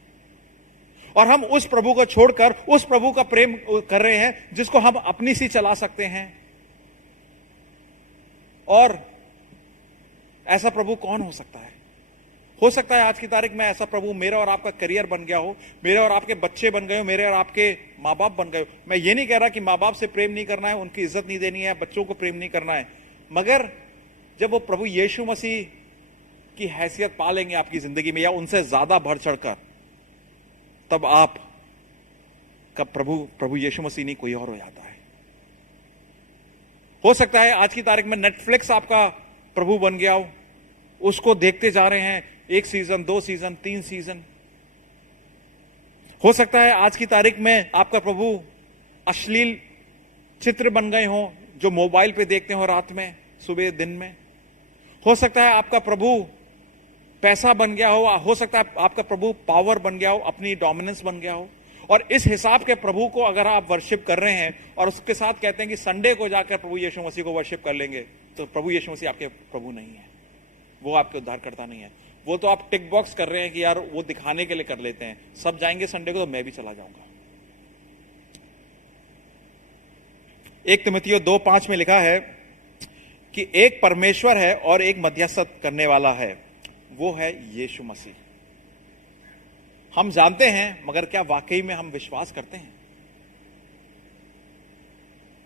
और हम उस प्रभु को छोड़कर उस प्रभु का प्रेम कर रहे हैं जिसको हम अपनी सी चला सकते हैं। और ऐसा प्रभु कौन हो सकता है? हो सकता है आज की तारीख में ऐसा प्रभु मेरा और आपका करियर बन गया हो, मेरे और आपके बच्चे बन गए हो, मेरे और आपके माँ बाप बन गए हो। मैं ये नहीं कह रहा कि माँ बाप से प्रेम नहीं करना है, उनकी इज्जत नहीं देनी है, बच्चों को प्रेम नहीं करना है, मगर जब वो प्रभु यीशु मसीह की हैसियत पा लेंगे आपकी जिंदगी में, या उनसे ज्यादा बढ़ चढ़कर, तब आप का प्रभु यीशु मसीह नहीं कोई और हो जाता है। हो सकता है आज की तारीख में नेटफ्लिक्स आपका प्रभु बन गया हो, उसको देखते जा रहे हैं 1 सीजन, 2 सीजन, 3 सीजन। हो सकता है आज की तारीख में आपका प्रभु अश्लील चित्र बन गए हो जो मोबाइल पे देखते हो रात में, सुबह, दिन में। हो सकता है आपका प्रभु पैसा बन गया हो सकता है आपका प्रभु पावर बन गया हो, अपनी डोमिनेंस बन गया हो। और इस हिसाब के प्रभु को अगर आप वर्शिप कर रहे हैं और उसके साथ कहते हैं कि संडे को जाकर प्रभु यीशु मसीह को वर्शिप कर लेंगे, तो प्रभु यीशु मसीह आपके प्रभु नहीं है, वो आपके उद्धारकर्ता नहीं है। वो तो आप टिक बॉक्स कर रहे हैं कि यार वो दिखाने के लिए कर लेते हैं, सब जाएंगे संडे को तो मैं भी चला जाऊंगा। 1 तिमुथियो 2:5 में लिखा है कि एक परमेश्वर है और एक मध्यस्थ करने वाला है, वो है यीशु मसीह। हम जानते हैं, मगर क्या वाकई में हम विश्वास करते हैं?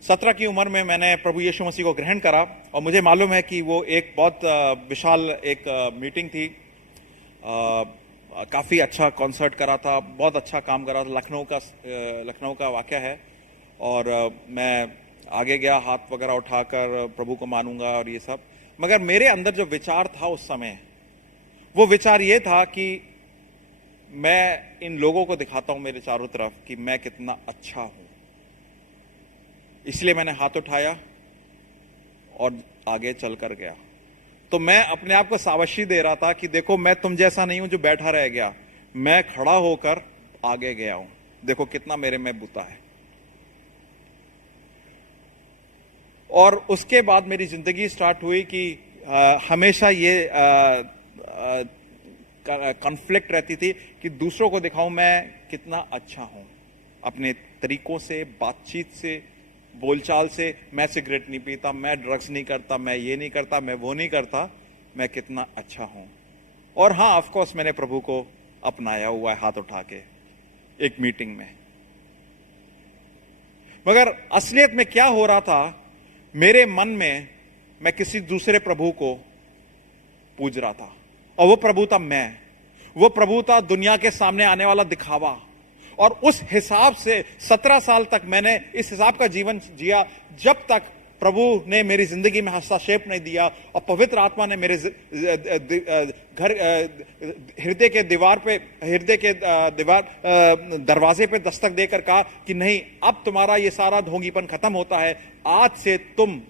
17 की उम्र में मैंने प्रभु यीशु मसीह को ग्रहण करा और मुझे मालूम है कि वो एक बहुत विशाल एक मीटिंग थी। काफी अच्छा कॉन्सर्ट करा था, बहुत अच्छा काम करा था। लखनऊ का वाकया है। और मैं आगे गया हाथ वगैरह उठाकर प्रभु को मानूंगा और ये सब, मगर मेरे अंदर जो विचार था उस समय, वो विचार ये था कि मैं इन लोगों को दिखाता हूं मेरे चारों तरफ कि मैं कितना अच्छा हूं। इसलिए मैंने हाथ उठाया और आगे चलकर गया। तो मैं अपने आप को शाबाशी दे रहा था कि देखो मैं तुम जैसा नहीं हूं जो बैठा रह गया, मैं खड़ा होकर आगे गया हूं, देखो कितना मेरे में बुता है। और उसके बाद मेरी जिंदगी स्टार्ट हुई कि हमेशा ये कॉन्फ्लिक्ट रहती थी कि दूसरों को दिखाऊं मैं कितना अच्छा हूं, अपने तरीकों से, बातचीत से, बोलचाल से। मैं सिगरेट नहीं पीता, मैं ड्रग्स नहीं करता, मैं ये नहीं करता, मैं वो नहीं करता, मैं कितना अच्छा हूं। और हाँ, ऑफ कोर्स मैंने प्रभु को अपनाया हुआ है हाथ उठा के एक मीटिंग में। मगर असलियत में क्या हो रहा था, मेरे मन में मैं किसी दूसरे प्रभु को पूज रहा था, और वो प्रभु था मैं। वो प्रभु था दुनिया के सामने आने वाला दिखावा। और उस हिसाब से 17 साल तक मैंने इस हिसाब का जीवन जिया, जब तक प्रभु ने मेरी जिंदगी में हस्तक्षेप नहीं दिया और पवित्र आत्मा ने मेरे हृदय के दरवाजे पे दस्तक देकर कहा कि नहीं, अब तुम्हारा ये सारा ढोंगीपन खत्म होता है, आज से तुम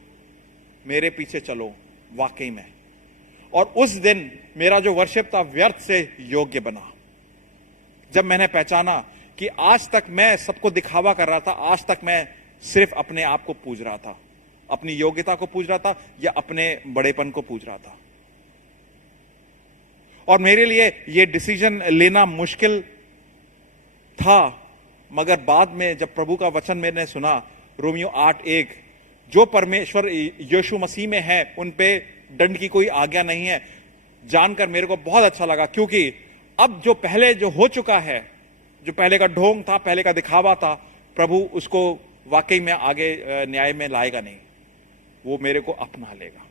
मेरे पीछे चलो वाकई में। और उस दिन मेरा जो वर्शिप था व्यर्थ से योग्य बना, जब मैंने पहचाना कि आज तक मैं सबको दिखावा कर रहा था, आज तक मैं सिर्फ अपने आप को पूज रहा था, अपनी योग्यता को पूज रहा था या अपने बड़ेपन को पूज रहा था। और मेरे लिए यह डिसीजन लेना मुश्किल था, मगर बाद में जब प्रभु का वचन मैंने सुना, रोमियो 8:1, जो परमेश्वर यीशु मसीह में है उन पे दंड की कोई आज्ञा नहीं है, जानकर मेरे को बहुत अच्छा लगा। क्योंकि अब जो पहले जो हो चुका है, जो पहले का ढोंग था, पहले का दिखावा था, प्रभु उसको वाकई में आगे न्याय में लाएगा नहीं, वो मेरे को अपना लेगा।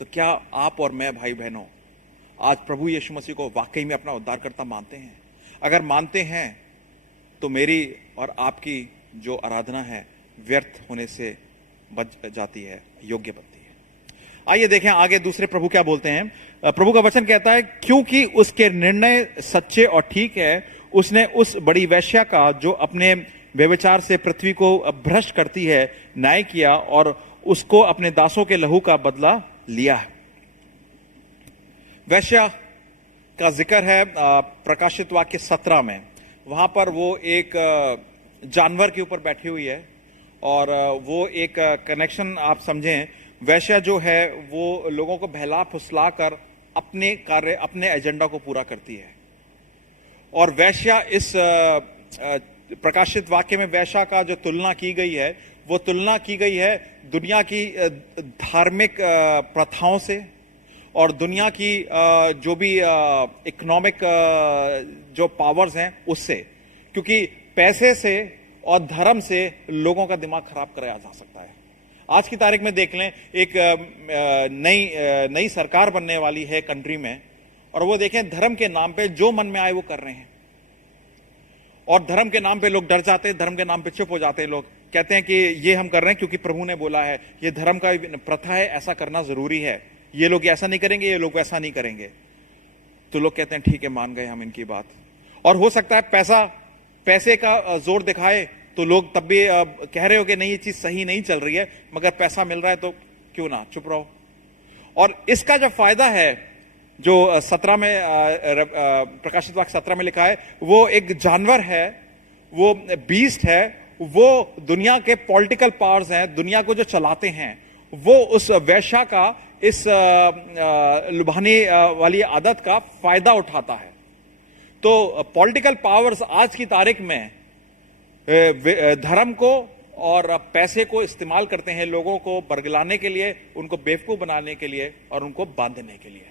तो क्या आप और मैं भाई बहनों आज प्रभु यीशु मसीह को वाकई में अपना उद्धारकर्ता मानते हैं? अगर मानते हैं तो मेरी और आपकी जो आराधना है व्यर्थ होने से बच जाती है, योग्य बनती है। आइए देखें आगे दूसरे प्रभु क्या बोलते हैं। प्रभु का वचन कहता है, क्योंकि उसके निर्णय सच्चे और ठीक है, उसने उस बड़ी वेश्या का जो अपने व्यभिचार से पृथ्वी को भ्रष्ट करती है न्याय किया और उसको अपने दासों के लहू का बदला लिया है। वेश्या का जिक्र है प्रकाशित वाक्य 17 में। वहां पर वो एक जानवर के ऊपर बैठी हुई है और वो एक कनेक्शन आप समझें, वेश्या जो है वो लोगों को बहला फुसला कर अपने कार्य, अपने एजेंडा को पूरा करती है। और वेश्या इस प्रकाशित वाक्य में वेश्या का जो तुलना की गई है, वो तुलना की गई है दुनिया की धार्मिक प्रथाओं से और दुनिया की जो भी इकोनॉमिक जो पावर्स हैं उससे। क्योंकि पैसे से और धर्म से लोगों का दिमाग खराब कराया जा सकता है। आज की तारीख में देख लें, एक नई सरकार बनने वाली है कंट्री में, और वो देखें धर्म के नाम पे जो मन में आए वो कर रहे हैं। और धर्म के नाम पे लोग डर जाते हैं, धर्म के नाम पे चुप हो जाते हैं। लोग कहते हैं कि ये हम कर रहे हैं क्योंकि प्रभु ने बोला है, ये धर्म का प्रथा है, ऐसा करना जरूरी है, ये लोग ऐसा नहीं करेंगे, ये लोग वैसा नहीं करेंगे। तो लोग कहते हैं ठीक है, मान गए हम इनकी बात। और हो सकता है पैसे का जोर दिखाए तो लोग तब भी कह रहे हो कि नहीं ये चीज सही नहीं चल रही है, मगर पैसा मिल रहा है तो क्यों ना चुप रहो। और इसका जो फायदा है जो 17 में प्रकाशित वाक्य 17 में लिखा है, वो एक जानवर है, वो बीस्ट है, वो दुनिया के पॉलिटिकल पावर्स हैं, दुनिया को जो चलाते हैं, वो उस वैश्या का, इस लुभाने वाली आदत का फायदा उठाता है। तो पॉलिटिकल पावर्स आज की तारीख में धर्म को और पैसे को इस्तेमाल करते हैं लोगों को बरगलाने के लिए, उनको बेवकूफ बनाने के लिए और उनको बांधने के लिए।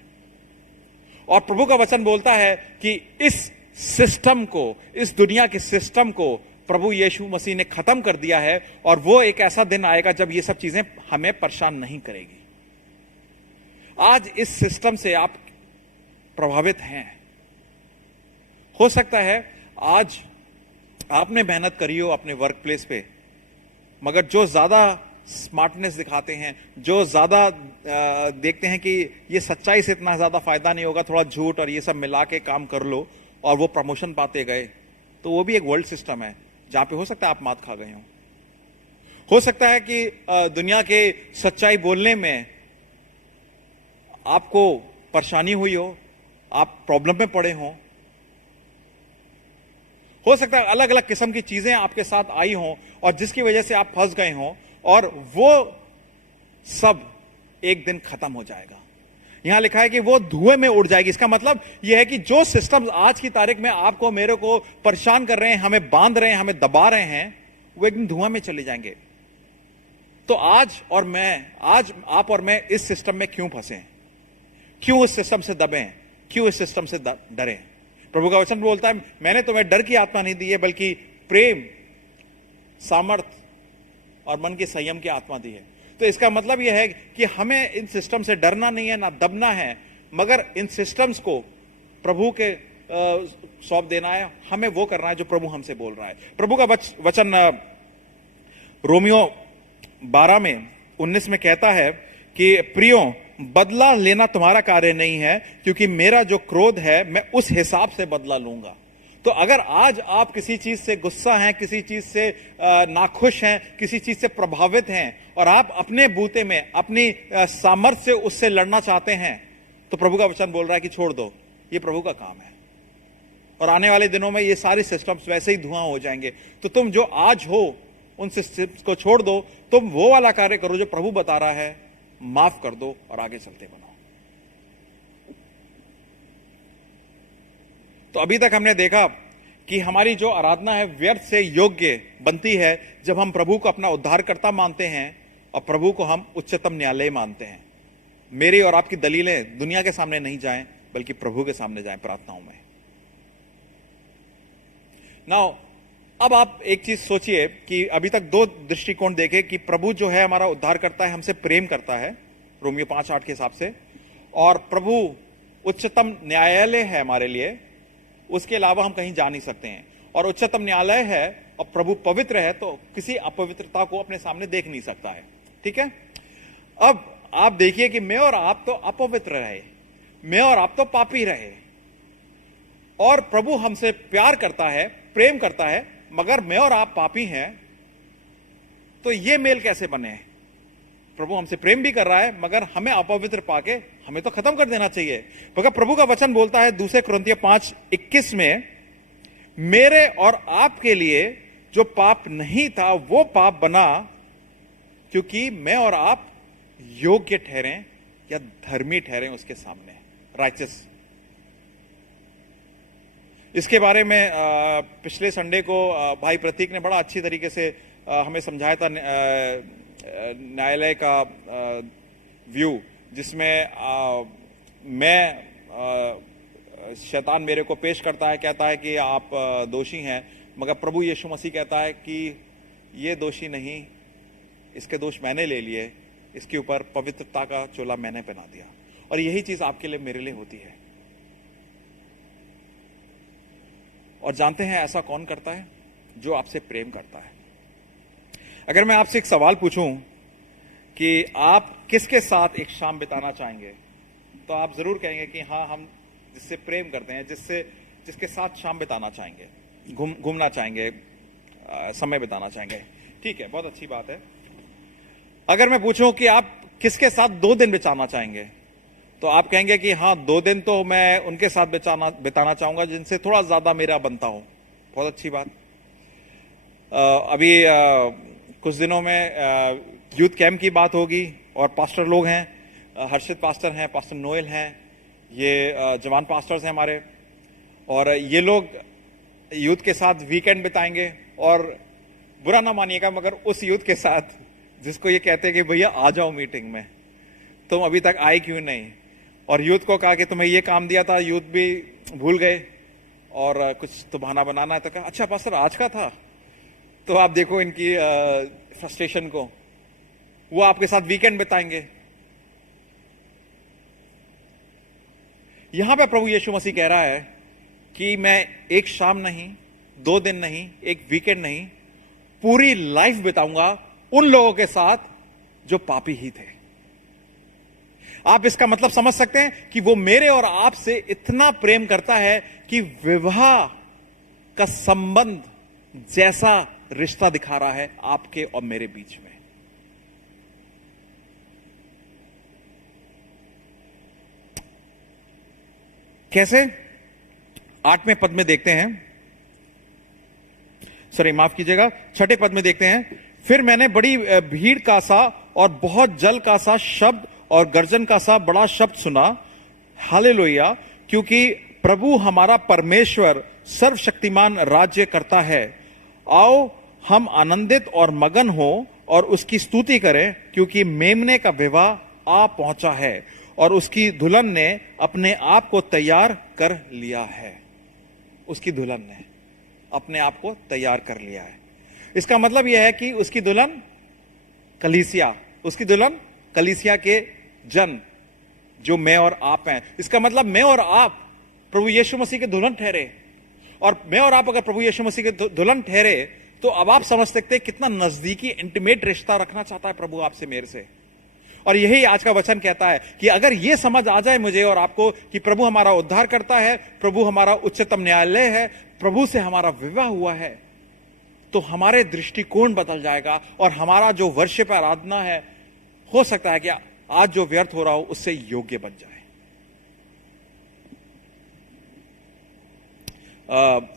और प्रभु का वचन बोलता है कि इस सिस्टम को, इस दुनिया के सिस्टम को प्रभु यीशु मसीह ने खत्म कर दिया है, और वो एक ऐसा दिन आएगा जब ये सब चीजें हमें परेशान नहीं करेगी। आज इस सिस्टम से आप प्रभावित हैं। हो सकता है आज आपने मेहनत करी हो अपने वर्क प्लेस पे, मगर जो ज्यादा स्मार्टनेस दिखाते हैं, जो ज्यादा देखते हैं कि ये सच्चाई से इतना ज्यादा फायदा नहीं होगा, थोड़ा झूठ और ये सब मिला के काम कर लो और वो प्रमोशन पाते गए, तो वो भी एक वर्ल्ड सिस्टम है जहां पे हो सकता है आप मात खा गए हो सकता है कि दुनिया के सच्चाई बोलने में आपको परेशानी हुई हो, आप प्रॉब्लम में पड़े हो सकता है अलग अलग किस्म की चीजें आपके साथ आई हों और जिसकी वजह से आप फंस गए हों, और वो सब एक दिन खत्म हो जाएगा। यहां लिखा है कि वो धुएं में उड़ जाएगी। इसका मतलब यह है कि जो सिस्टम्स आज की तारीख में आपको मेरे को परेशान कर रहे हैं, हमें बांध रहे हैं, हमें दबा रहे हैं, वो एक दिन धुआं में चले जाएंगे। तो आज आप और मैं इस सिस्टम में क्यों फंसे, क्यों इस सिस्टम से दबे, क्यों इस सिस्टम से डरे? प्रभु का वचन बोलता है, मैंने तुम्हें डर की आत्मा नहीं दी है, बल्कि प्रेम, सामर्थ और मन के संयम की आत्मा दी है। तो इसका मतलब यह है कि हमें इन सिस्टम से डरना नहीं है, ना दबना है, मगर इन सिस्टम्स को प्रभु के सौंप देना है। हमें वो करना है जो प्रभु हमसे बोल रहा है। प्रभु का वचन रोमियो 12 में 19 में कहता है कि प्रियो, बदला लेना तुम्हारा कार्य नहीं है, क्योंकि मेरा जो क्रोध है मैं उस हिसाब से बदला लूंगा। तो अगर आज आप किसी चीज से गुस्सा हैं, किसी चीज से नाखुश हैं, किसी चीज से प्रभावित हैं, और आप अपने बूते में, अपनी सामर्थ्य से उससे लड़ना चाहते हैं, तो प्रभु का वचन बोल रहा है कि छोड़ दो, ये प्रभु का काम है। और आने वाले दिनों में ये सारे सिस्टम्स वैसे ही धुआं हो जाएंगे। तो तुम जो आज हो उन सिस्टम्स को छोड़ दो, तुम वो वाला कार्य करो जो प्रभु बता रहा है, माफ कर दो और आगे चलते बनो। तो अभी तक हमने देखा कि हमारी जो आराधना है व्यर्थ से योग्य बनती है जब हम प्रभु को अपना उद्धारकर्ता मानते हैं और प्रभु को हम उच्चतम न्यायालय मानते हैं। मेरी और आपकी दलीलें दुनिया के सामने नहीं जाएं, बल्कि प्रभु के सामने जाएं प्रार्थनाओं में। नाउ अब आप एक चीज सोचिए कि अभी तक दो दृष्टिकोण देखे कि प्रभु जो है हमारा उद्धार करता है, हमसे प्रेम करता है रोमियो 5:8 के हिसाब से, और प्रभु उच्चतम न्यायालय है हमारे लिए, उसके अलावा हम कहीं जा नहीं सकते हैं। और उच्चतम न्यायालय है और प्रभु पवित्र है, तो किसी अपवित्रता को अपने सामने देख नहीं सकता है। ठीक है, अब आप देखिए कि मैं और आप तो अपवित्र रहे, मैं और आप तो पापी रहे, और प्रभु हमसे प्यार करता है, प्रेम करता है, मगर मैं और आप पापी हैं। तो ये मेल कैसे बने? प्रभु हमसे प्रेम भी कर रहा है, मगर हमें अपवित्र पाके हमें तो खत्म कर देना चाहिए। मगर प्रभु का वचन बोलता है 2 कुरिन्थियों 5:21 में, मेरे और आपके लिए जो पाप नहीं था वो पाप बना, क्योंकि मैं और आप योग्य ठहरे या धर्मी ठहरे उसके सामने, राइचस। इसके बारे में पिछले संडे को भाई प्रतीक ने बड़ा अच्छी तरीके से हमें समझाया था, न्यायालय का व्यू, जिसमें शैतान मेरे को पेश करता है, कहता है कि आप दोषी हैं, मगर प्रभु यीशु मसीह कहता है कि ये दोषी नहीं, इसके दोष मैंने ले लिए, इसके ऊपर पवित्रता का चोला मैंने पहना दिया। और यही चीज आपके लिए, मेरे लिए होती है। और जानते हैं ऐसा कौन करता है? जो आपसे प्रेम करता है। अगर मैं आपसे एक सवाल पूछूं कि आप किसके साथ एक शाम बिताना चाहेंगे, तो आप जरूर कहेंगे कि हाँ, हम जिससे प्रेम करते हैं, जिसके साथ शाम बिताना चाहेंगे, घूमना चाहेंगे, समय बिताना चाहेंगे। ठीक है, बहुत अच्छी बात है। अगर मैं पूछूं कि आप किसके साथ 2 दिन बिताना चाहेंगे, तो आप कहेंगे कि हाँ 2 दिन तो मैं उनके साथ बिताना चाहूंगा जिनसे थोड़ा ज्यादा मेरा बनता हो। बहुत अच्छी बात। अभी कुछ दिनों में यूथ कैंप की बात होगी और पास्टर लोग हैं, हर्षित पास्टर हैं, पास्टर नोएल हैं, ये जवान पास्टर्स हैं हमारे, और ये लोग यूथ के साथ वीकेंड बिताएंगे। और बुरा ना मानिएगा मगर उस यूथ के साथ जिसको ये कहते हैं कि भैया आ जाओ मीटिंग में, तुम अभी तक आए क्यों नहीं, और यूथ को कहा कि तुम्हें ये काम दिया था, यूथ भी भूल गए और कुछ तो बहाना बनाना है, तो कहा अच्छा पास्टर आज का था। तो आप देखो इनकी फ्रस्ट्रेशन को, वो आपके साथ वीकेंड बिताएंगे। यहां पे प्रभु यीशु मसीह कह रहा है कि मैं एक शाम नहीं, 2 दिन नहीं, एक वीकेंड नहीं, पूरी लाइफ बिताऊंगा उन लोगों के साथ जो पापी ही थे। आप इसका मतलब समझ सकते हैं कि वो मेरे और आप से इतना प्रेम करता है कि विवाह का संबंध जैसा रिश्ता दिखा रहा है आपके और मेरे बीच में। कैसे? 8वें पद में देखते हैं, सॉरी माफ कीजिएगा, 6ठे पद में देखते हैं। फिर मैंने बड़ी भीड़ का सा और बहुत जल का सा शब्द और गर्जन का सा बड़ा शब्द सुना, हालेलुया, क्योंकि प्रभु हमारा परमेश्वर सर्वशक्तिमान राज्य करता है। आओ हम आनंदित और मगन हो और उसकी स्तुति करें, क्योंकि मेमने का विवाह आ पहुंचा है और उसकी दुल्हन ने अपने आप को तैयार कर लिया है। उसकी दुल्हन ने अपने आप को तैयार कर लिया है। इसका मतलब यह है कि उसकी दुल्हन कलीसिया, उसकी दुल्हन कलीसिया के जन जो मैं और आप हैं। इसका मतलब मैं और आप प्रभु यीशु मसीह के दुल्हन ठहरे, और मैं और आप अगर प्रभु यीशु मसीह के दुल्हन ठहरे तो अब आप समझ सकते हैं कितना नजदीकी इंटीमेट रिश्ता रखना चाहता है प्रभु आपसे, मेरे से। और यही आज का वचन कहता है कि अगर यह समझ आ जाए मुझे और आपको कि प्रभु हमारा उद्धार करता है, प्रभु हमारा उच्चतम न्यायालय है, प्रभु से हमारा विवाह हुआ है, तो हमारे दृष्टिकोण बदल जाएगा और हमारा जो वर्शिप आराधना है, हो सकता है कि आज जो व्यर्थ हो रहा हो उससे योग्य बन जाए।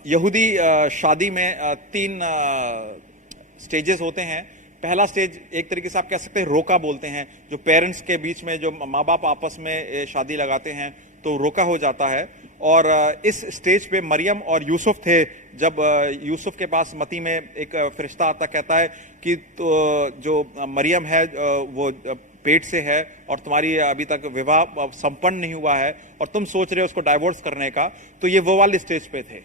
यहूदी शादी में 3 स्टेजेस होते हैं। पहला स्टेज एक तरीके से आप कह सकते हैं रोका बोलते हैं, जो पेरेंट्स के बीच में जो माँ बाप आपस में शादी लगाते हैं तो रोका हो जाता है। और इस स्टेज पे मरियम और यूसुफ थे। जब यूसुफ के पास मती में एक फरिश्ता आता, कहता है कि तो जो मरियम है वो पेट से है और तुम्हारी अभी तक विवाह संपन्न नहीं हुआ है और तुम सोच रहे हो उसको डाइवोर्स करने का, तो ये वो वाली स्टेज पे थे।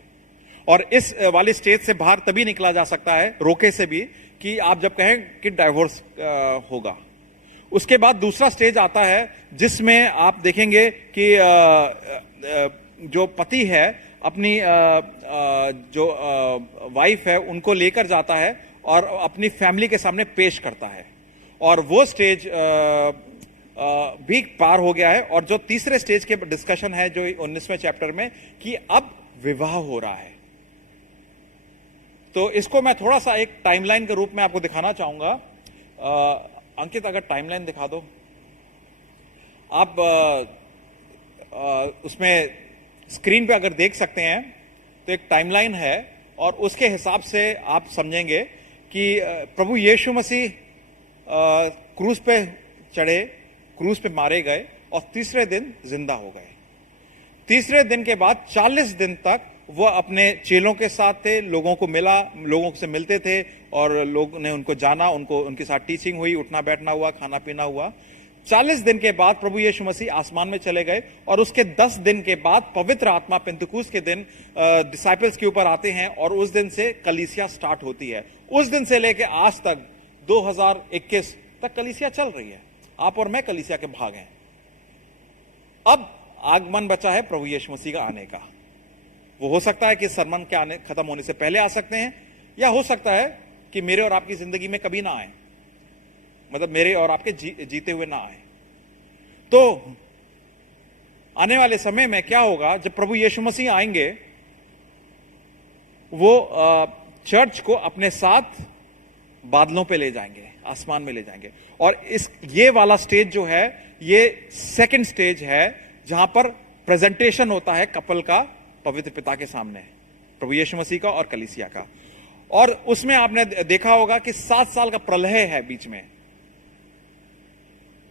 और इस वाली स्टेज से बाहर तभी निकला जा सकता है, रोके से भी, कि आप जब कहें कि डाइवोर्स होगा। उसके बाद दूसरा स्टेज आता है जिसमें आप देखेंगे कि जो पति है अपनी जो वाइफ है उनको लेकर जाता है और अपनी फैमिली के सामने पेश करता है, और वो स्टेज भी पार हो गया है। और जो तीसरे स्टेज के डिस्कशन है जो 19वें चैप्टर में, कि अब विवाह हो रहा है। तो इसको मैं थोड़ा सा एक टाइमलाइन के रूप में आपको दिखाना चाहूंगा। अंकित अगर टाइमलाइन दिखा दो आप, उसमें स्क्रीन पे अगर देख सकते हैं तो एक टाइमलाइन है और उसके हिसाब से आप समझेंगे कि प्रभु यीशु मसीह क्रूस पे चढ़े, क्रूस पे मारे गए और तीसरे दिन जिंदा हो गए। तीसरे दिन के बाद 40 दिन तक वो अपने चेलों के साथ थे, लोगों को मिला, लोगों से मिलते थे और लोग ने उनको जाना, उनके साथ टीचिंग हुई, उठना बैठना हुआ, खाना पीना हुआ। 40 दिन के बाद प्रभु यीशु मसीह आसमान में चले गए और उसके 10 दिन के बाद पवित्र आत्मा पेंतुकुस्त के दिन डिसाइपल्स के ऊपर आते हैं और उस दिन से कलीसिया स्टार्ट होती है। उस दिन से लेकर आज तक 2021 तक कलीसिया चल रही है। आप और मैं कलीसिया के भाग हैं। अब आगमन बचा है प्रभु यीशु मसीह का आने का। वो हो सकता है कि सरमन के आने खत्म होने से पहले आ सकते हैं, या हो सकता है कि मेरे और आपकी जिंदगी में कभी ना आए, मतलब मेरे और आपके जीते हुए ना आए। तो आने वाले समय में क्या होगा, जब प्रभु यीशु मसीह आएंगे, वो चर्च को अपने साथ बादलों पे ले जाएंगे, आसमान में ले जाएंगे। और ये वाला स्टेज जो है, ये सेकंड स्टेज है जहां पर प्रेजेंटेशन होता है कपल का पवित्र पिता के सामने, प्रभु यीशु मसीह का और कलीसिया का। और उसमें आपने देखा होगा कि 7 साल का प्रलय है बीच में,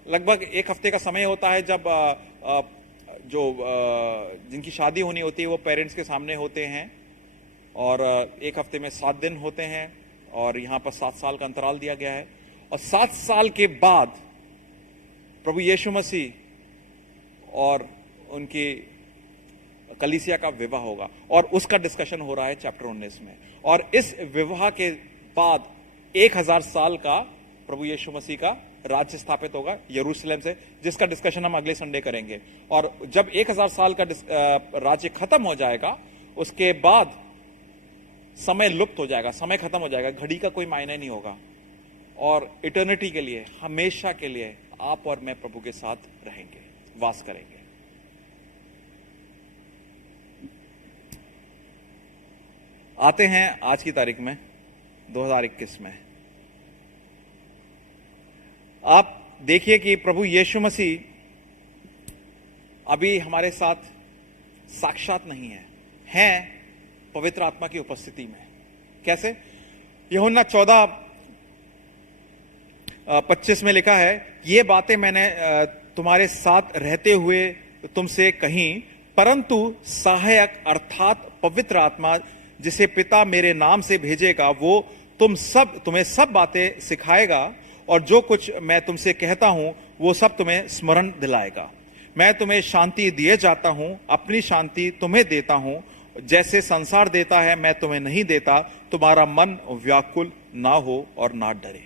लगभग 1 हफ्ते का समय होता है जब जिनकी शादी होनी होती है वो पेरेंट्स के सामने होते हैं, और 1 हफ्ते में 7 दिन होते हैं, और यहां पर 7 साल का अंतराल दिया गया है। और 7 साल के बाद प्रभु यीशु मसीह और उनकी कलीसिया का विवाह होगा, और उसका डिस्कशन हो रहा है चैप्टर 19 में। और इस विवाह के बाद 1000 साल का प्रभु यीशु मसीह का राज्य स्थापित होगा यरूशलेम से, जिसका डिस्कशन हम अगले संडे करेंगे। और जब 1000 साल का राज्य खत्म हो जाएगा, उसके बाद समय लुप्त हो जाएगा, समय खत्म हो जाएगा, घड़ी का कोई मायने नहीं होगा, और इटर्निटी के लिए, हमेशा के लिए आप और मैं प्रभु के साथ रहेंगे, वास करेंगे। आते हैं आज की तारीख में 2021 में। आप देखिए कि प्रभु यीशु मसीह अभी हमारे साथ साक्षात नहीं हैं पवित्र आत्मा की उपस्थिति में। कैसे? यूहन्ना 14:25 में लिखा है, ये बातें मैंने तुम्हारे साथ रहते हुए तुमसे कहीं, परंतु सहायक अर्थात पवित्र आत्मा जिसे पिता मेरे नाम से भेजेगा, वो तुम्हें सब बातें सिखाएगा, और जो कुछ मैं तुमसे कहता हूं वो सब तुम्हें स्मरण दिलाएगा। मैं तुम्हें शांति दिए जाता हूं, अपनी शांति तुम्हें देता हूं, जैसे संसार देता है मैं तुम्हें नहीं देता। तुम्हारा मन व्याकुल ना हो और ना डरे।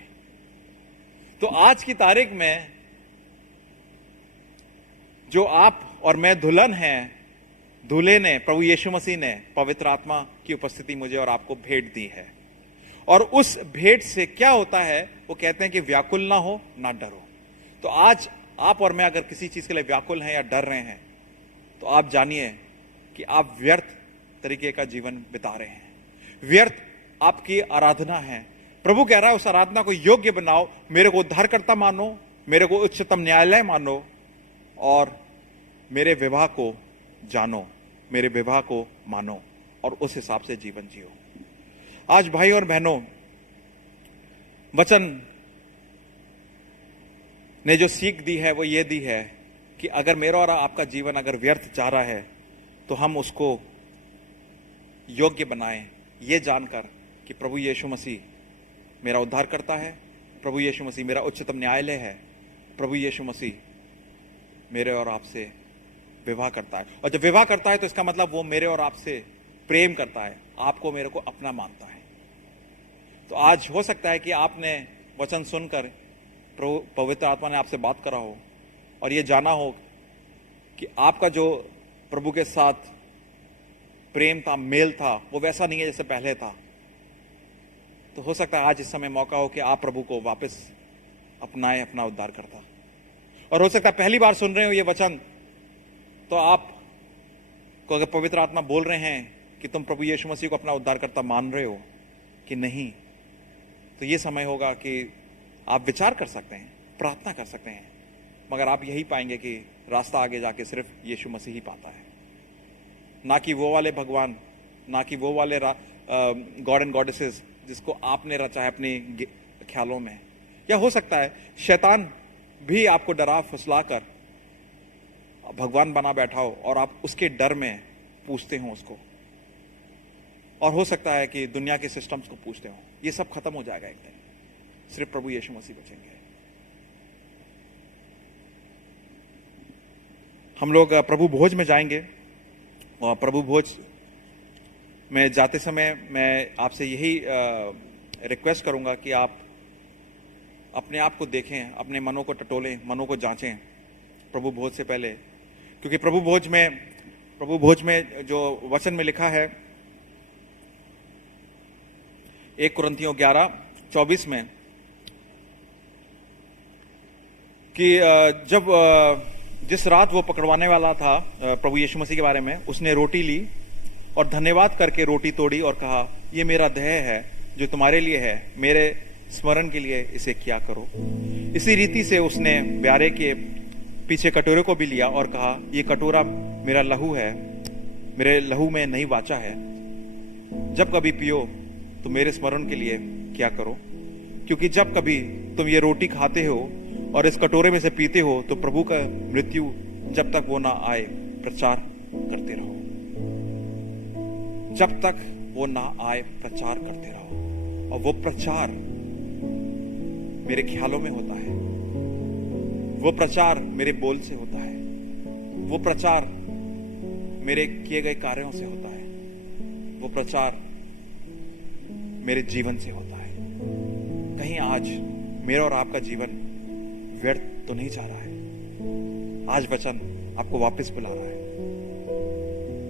तो आज की तारीख में जो आप और मैं दुल्हन हैं, दूल्हे ने, प्रभु यीशु मसीह ने पवित्र आत्मा की उपस्थिति मुझे और आपको भेंट दी है। और उस भेंट से क्या होता है, वो कहते हैं कि व्याकुल ना हो ना डरो। तो आज आप और मैं अगर किसी चीज के लिए व्याकुल हैं या डर रहे हैं, तो आप जानिए कि आप व्यर्थ तरीके का जीवन बिता रहे हैं, व्यर्थ आपकी आराधना है। प्रभु कह रहा है उस आराधना को योग्य बनाओ, मेरे को उद्धारकर्ता मानो, मेरे को उच्चतम न्यायालय मानो, और मेरे विवाह को जानो, मेरे विवाह को मानो, और उस हिसाब से जीवन जियो। आज भाई और बहनों, वचन ने जो सीख दी है वो ये दी है कि अगर मेरा और आपका जीवन अगर व्यर्थ जा रहा है, तो हम उसको योग्य बनाएं, ये जानकर कि प्रभु यीशु मसीह मेरा उद्धार करता है, प्रभु यीशु मसीह मेरा उच्चतम न्यायालय है, प्रभु यीशु मसीह मेरे और आपसे विवाह करता है। और जब विवाह करता है तो इसका मतलब वो मेरे और आपसे प्रेम करता है, आपको मेरे को अपना मानता है। तो आज हो सकता है कि आपने वचन सुनकर पवित्र आत्मा ने आपसे बात करा हो, और ये जाना हो कि आपका जो प्रभु के साथ प्रेम था, मेल था, वो वैसा नहीं है जैसे पहले था। तो हो सकता है आज इस समय मौका हो कि आप प्रभु को वापस अपनाएं, अपना उद्धार करता। और हो सकता है पहली बार सुन रहे हो ये वचन, तो आप को अगर पवित्र आत्मा बोल रहे हैं कि तुम प्रभु यीशु मसीह को अपना उद्धारकर्ता मान रहे हो कि नहीं, तो ये समय होगा कि आप विचार कर सकते हैं, प्रार्थना कर सकते हैं, मगर आप यही पाएंगे कि रास्ता आगे जाके सिर्फ यीशु मसीह ही पाता है, ना कि वो वाले भगवान, ना कि वो वाले गॉड एंड गॉडेसेस जिसको आपने रचा है अपने ख्यालों में। या हो सकता है शैतान भी आपको डरा फुसला कर भगवान बना बैठा हो और आप उसके डर में पूछते हो उसको, और हो सकता है कि दुनिया के सिस्टम्स को पूछते हो। ये सब खत्म हो जाएगा एक दिन, सिर्फ प्रभु यीशु मसीह बचेंगे। हम लोग प्रभु भोज में जाएंगे, और प्रभु भोज में जाते समय मैं आपसे यही रिक्वेस्ट करूंगा कि आप अपने आप को देखें, अपने मनों को टटोलें, मनों को जांचें प्रभु भोज से पहले, क्योंकि प्रभु भोज में जो वचन में लिखा है 1 कुरिन्थियों 11:24 में कि जब जिस रात वो पकड़वाने वाला था प्रभु यीशु मसीह के बारे में, उसने रोटी ली और धन्यवाद करके रोटी तोड़ी और कहा, ये मेरा देह है जो तुम्हारे लिए है, मेरे स्मरण के लिए इसे किया करो। इसी रीति से उसने प्यारे के पीछे कटोरे को भी लिया और कहा, ये कटोरा मेरा लहू है, मेरे लहू में नई वाचा है, जब कभी पियो तो मेरे स्मरण के लिए क्या करो। क्योंकि जब कभी तुम ये रोटी खाते हो और इस कटोरे में से पीते हो तो प्रभु का मृत्यु जब तक वो ना आए प्रचार करते रहो, जब तक वो ना आए प्रचार करते रहो। और वो प्रचार मेरे ख्यालों में होता है, वो प्रचार मेरे बोल से होता है, वो प्रचार मेरे किए गए कार्यों से होता है, वो प्रचार मेरे जीवन से होता है। कहीं आज मेरा और आपका जीवन व्यर्थ तो नहीं जा रहा है। आज वचन आपको वापस बुला रहा है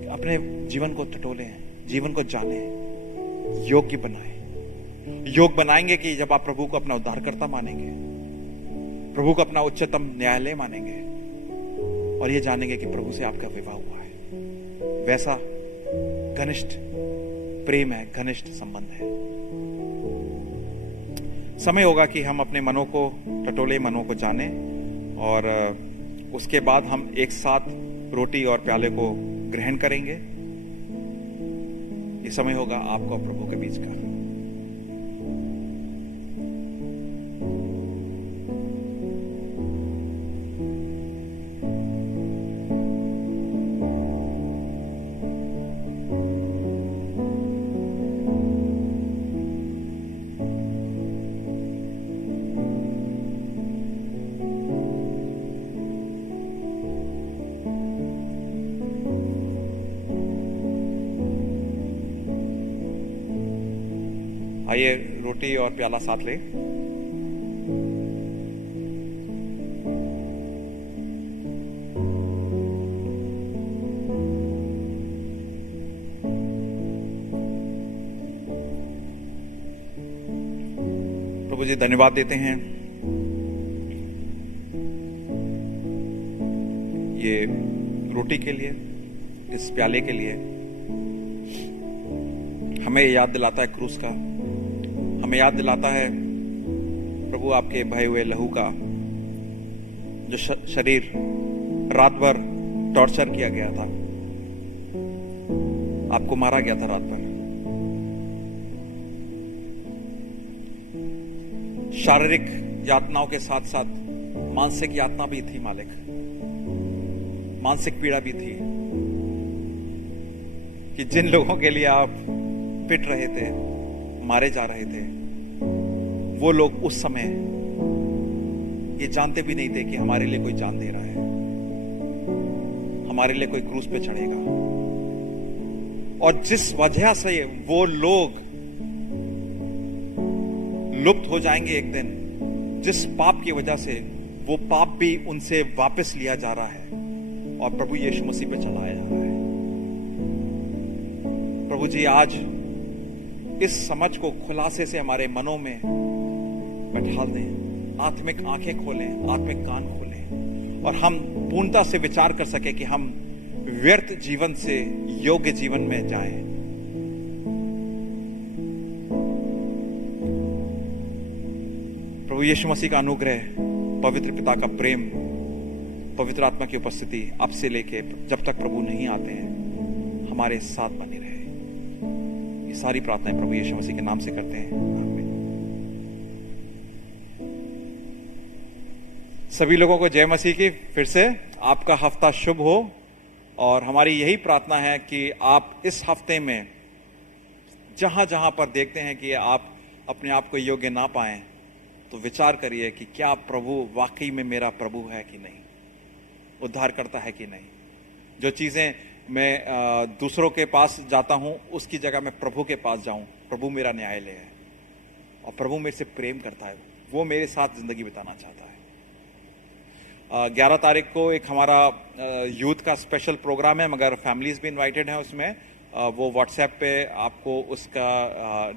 कि अपने जीवन को टटोलें, जीवन को जाने, योग्य बनाएं। योग बनाएंगे कि जब आप प्रभु को अपना उद्धारकर्ता मानेंगे, प्रभु को अपना उच्चतम न्यायालय मानेंगे और ये जानेंगे कि प्रभु से आपका विवाह हुआ है। वैसा घनिष्ठ प्रेम है, घनिष्ठ संबंध है। समय होगा कि हम अपने मनों को टटोले, मनों को जाने और उसके बाद हम एक साथ रोटी और प्याले को ग्रहण करेंगे। ये समय होगा आपको और प्रभु के बीच का। आइए रोटी और प्याला साथ ले। प्रभु जी धन्यवाद देते हैं ये रोटी के लिए, इस प्याले के लिए। हमें याद दिलाता है क्रूस का, हमें याद दिलाता है प्रभु आपके बहे हुए लहू का, जो शरीर रात भर टॉर्चर किया गया था, आपको मारा गया था रात भर। शारीरिक यातनाओं के साथ साथ मानसिक यातना भी थी मालिक, मानसिक पीड़ा भी थी कि जिन लोगों के लिए आप पिट रहे थे, मारे जा रहे थे, वो लोग उस समय ये जानते भी नहीं थे कि हमारे लिए कोई जान दे रहा है, हमारे लिए कोई क्रूस पे चढ़ेगा। और जिस वजह से वो लोग लुप्त हो जाएंगे एक दिन, जिस पाप की वजह से, वो पाप भी उनसे वापस लिया जा रहा है और प्रभु यीशु मसीह पे चलाया जा रहा है। प्रभु जी आज इस समझ को खुलासे से हमारे मनों में बैठा दें, आत्मिक आंखें खोलें, आत्मिक कान खोलें और हम पूर्णता से विचार कर सके कि हम व्यर्थ जीवन से योग्य जीवन में जाएं। प्रभु यीशु मसीह का अनुग्रह, पवित्र पिता का प्रेम, पवित्र आत्मा की उपस्थिति अब से लेके जब तक प्रभु नहीं आते हैं हमारे साथ बनी रहे। ये सारी प्रार्थनाएं प्रभु यीशु मसीह के नाम से करते हैं, आमीन। सभी लोगों को जय मसीह की। फिर से आपका हफ्ता शुभ हो और हमारी यही प्रार्थना है कि आप इस हफ्ते में जहां जहां पर देखते हैं कि आप अपने आप को योग्य ना पाएं, तो विचार करिए कि क्या प्रभु वाकई में मेरा प्रभु है कि नहीं, उद्धार करता है कि नहीं। जो चीजें मैं दूसरों के पास जाता हूं, उसकी जगह मैं प्रभु के पास जाऊं। प्रभु मेरा न्यायालय है और प्रभु मेरे से प्रेम करता है, वो मेरे साथ जिंदगी बिताना चाहता है। 11 तारीख को एक हमारा यूथ का स्पेशल प्रोग्राम है, मगर फैमिलीज भी इनवाइटेड हैं उसमें। वो व्हाट्सएप पे आपको उसका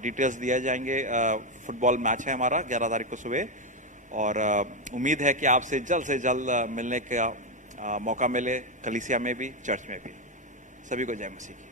डिटेल्स दिए जाएंगे। फुटबॉल मैच है हमारा 11 तारीख को सुबह, और उम्मीद है कि आपसे जल्द मिलने का मौका मिले, कलीसिया में भी, चर्च में भी। सभी को जय मसीह की।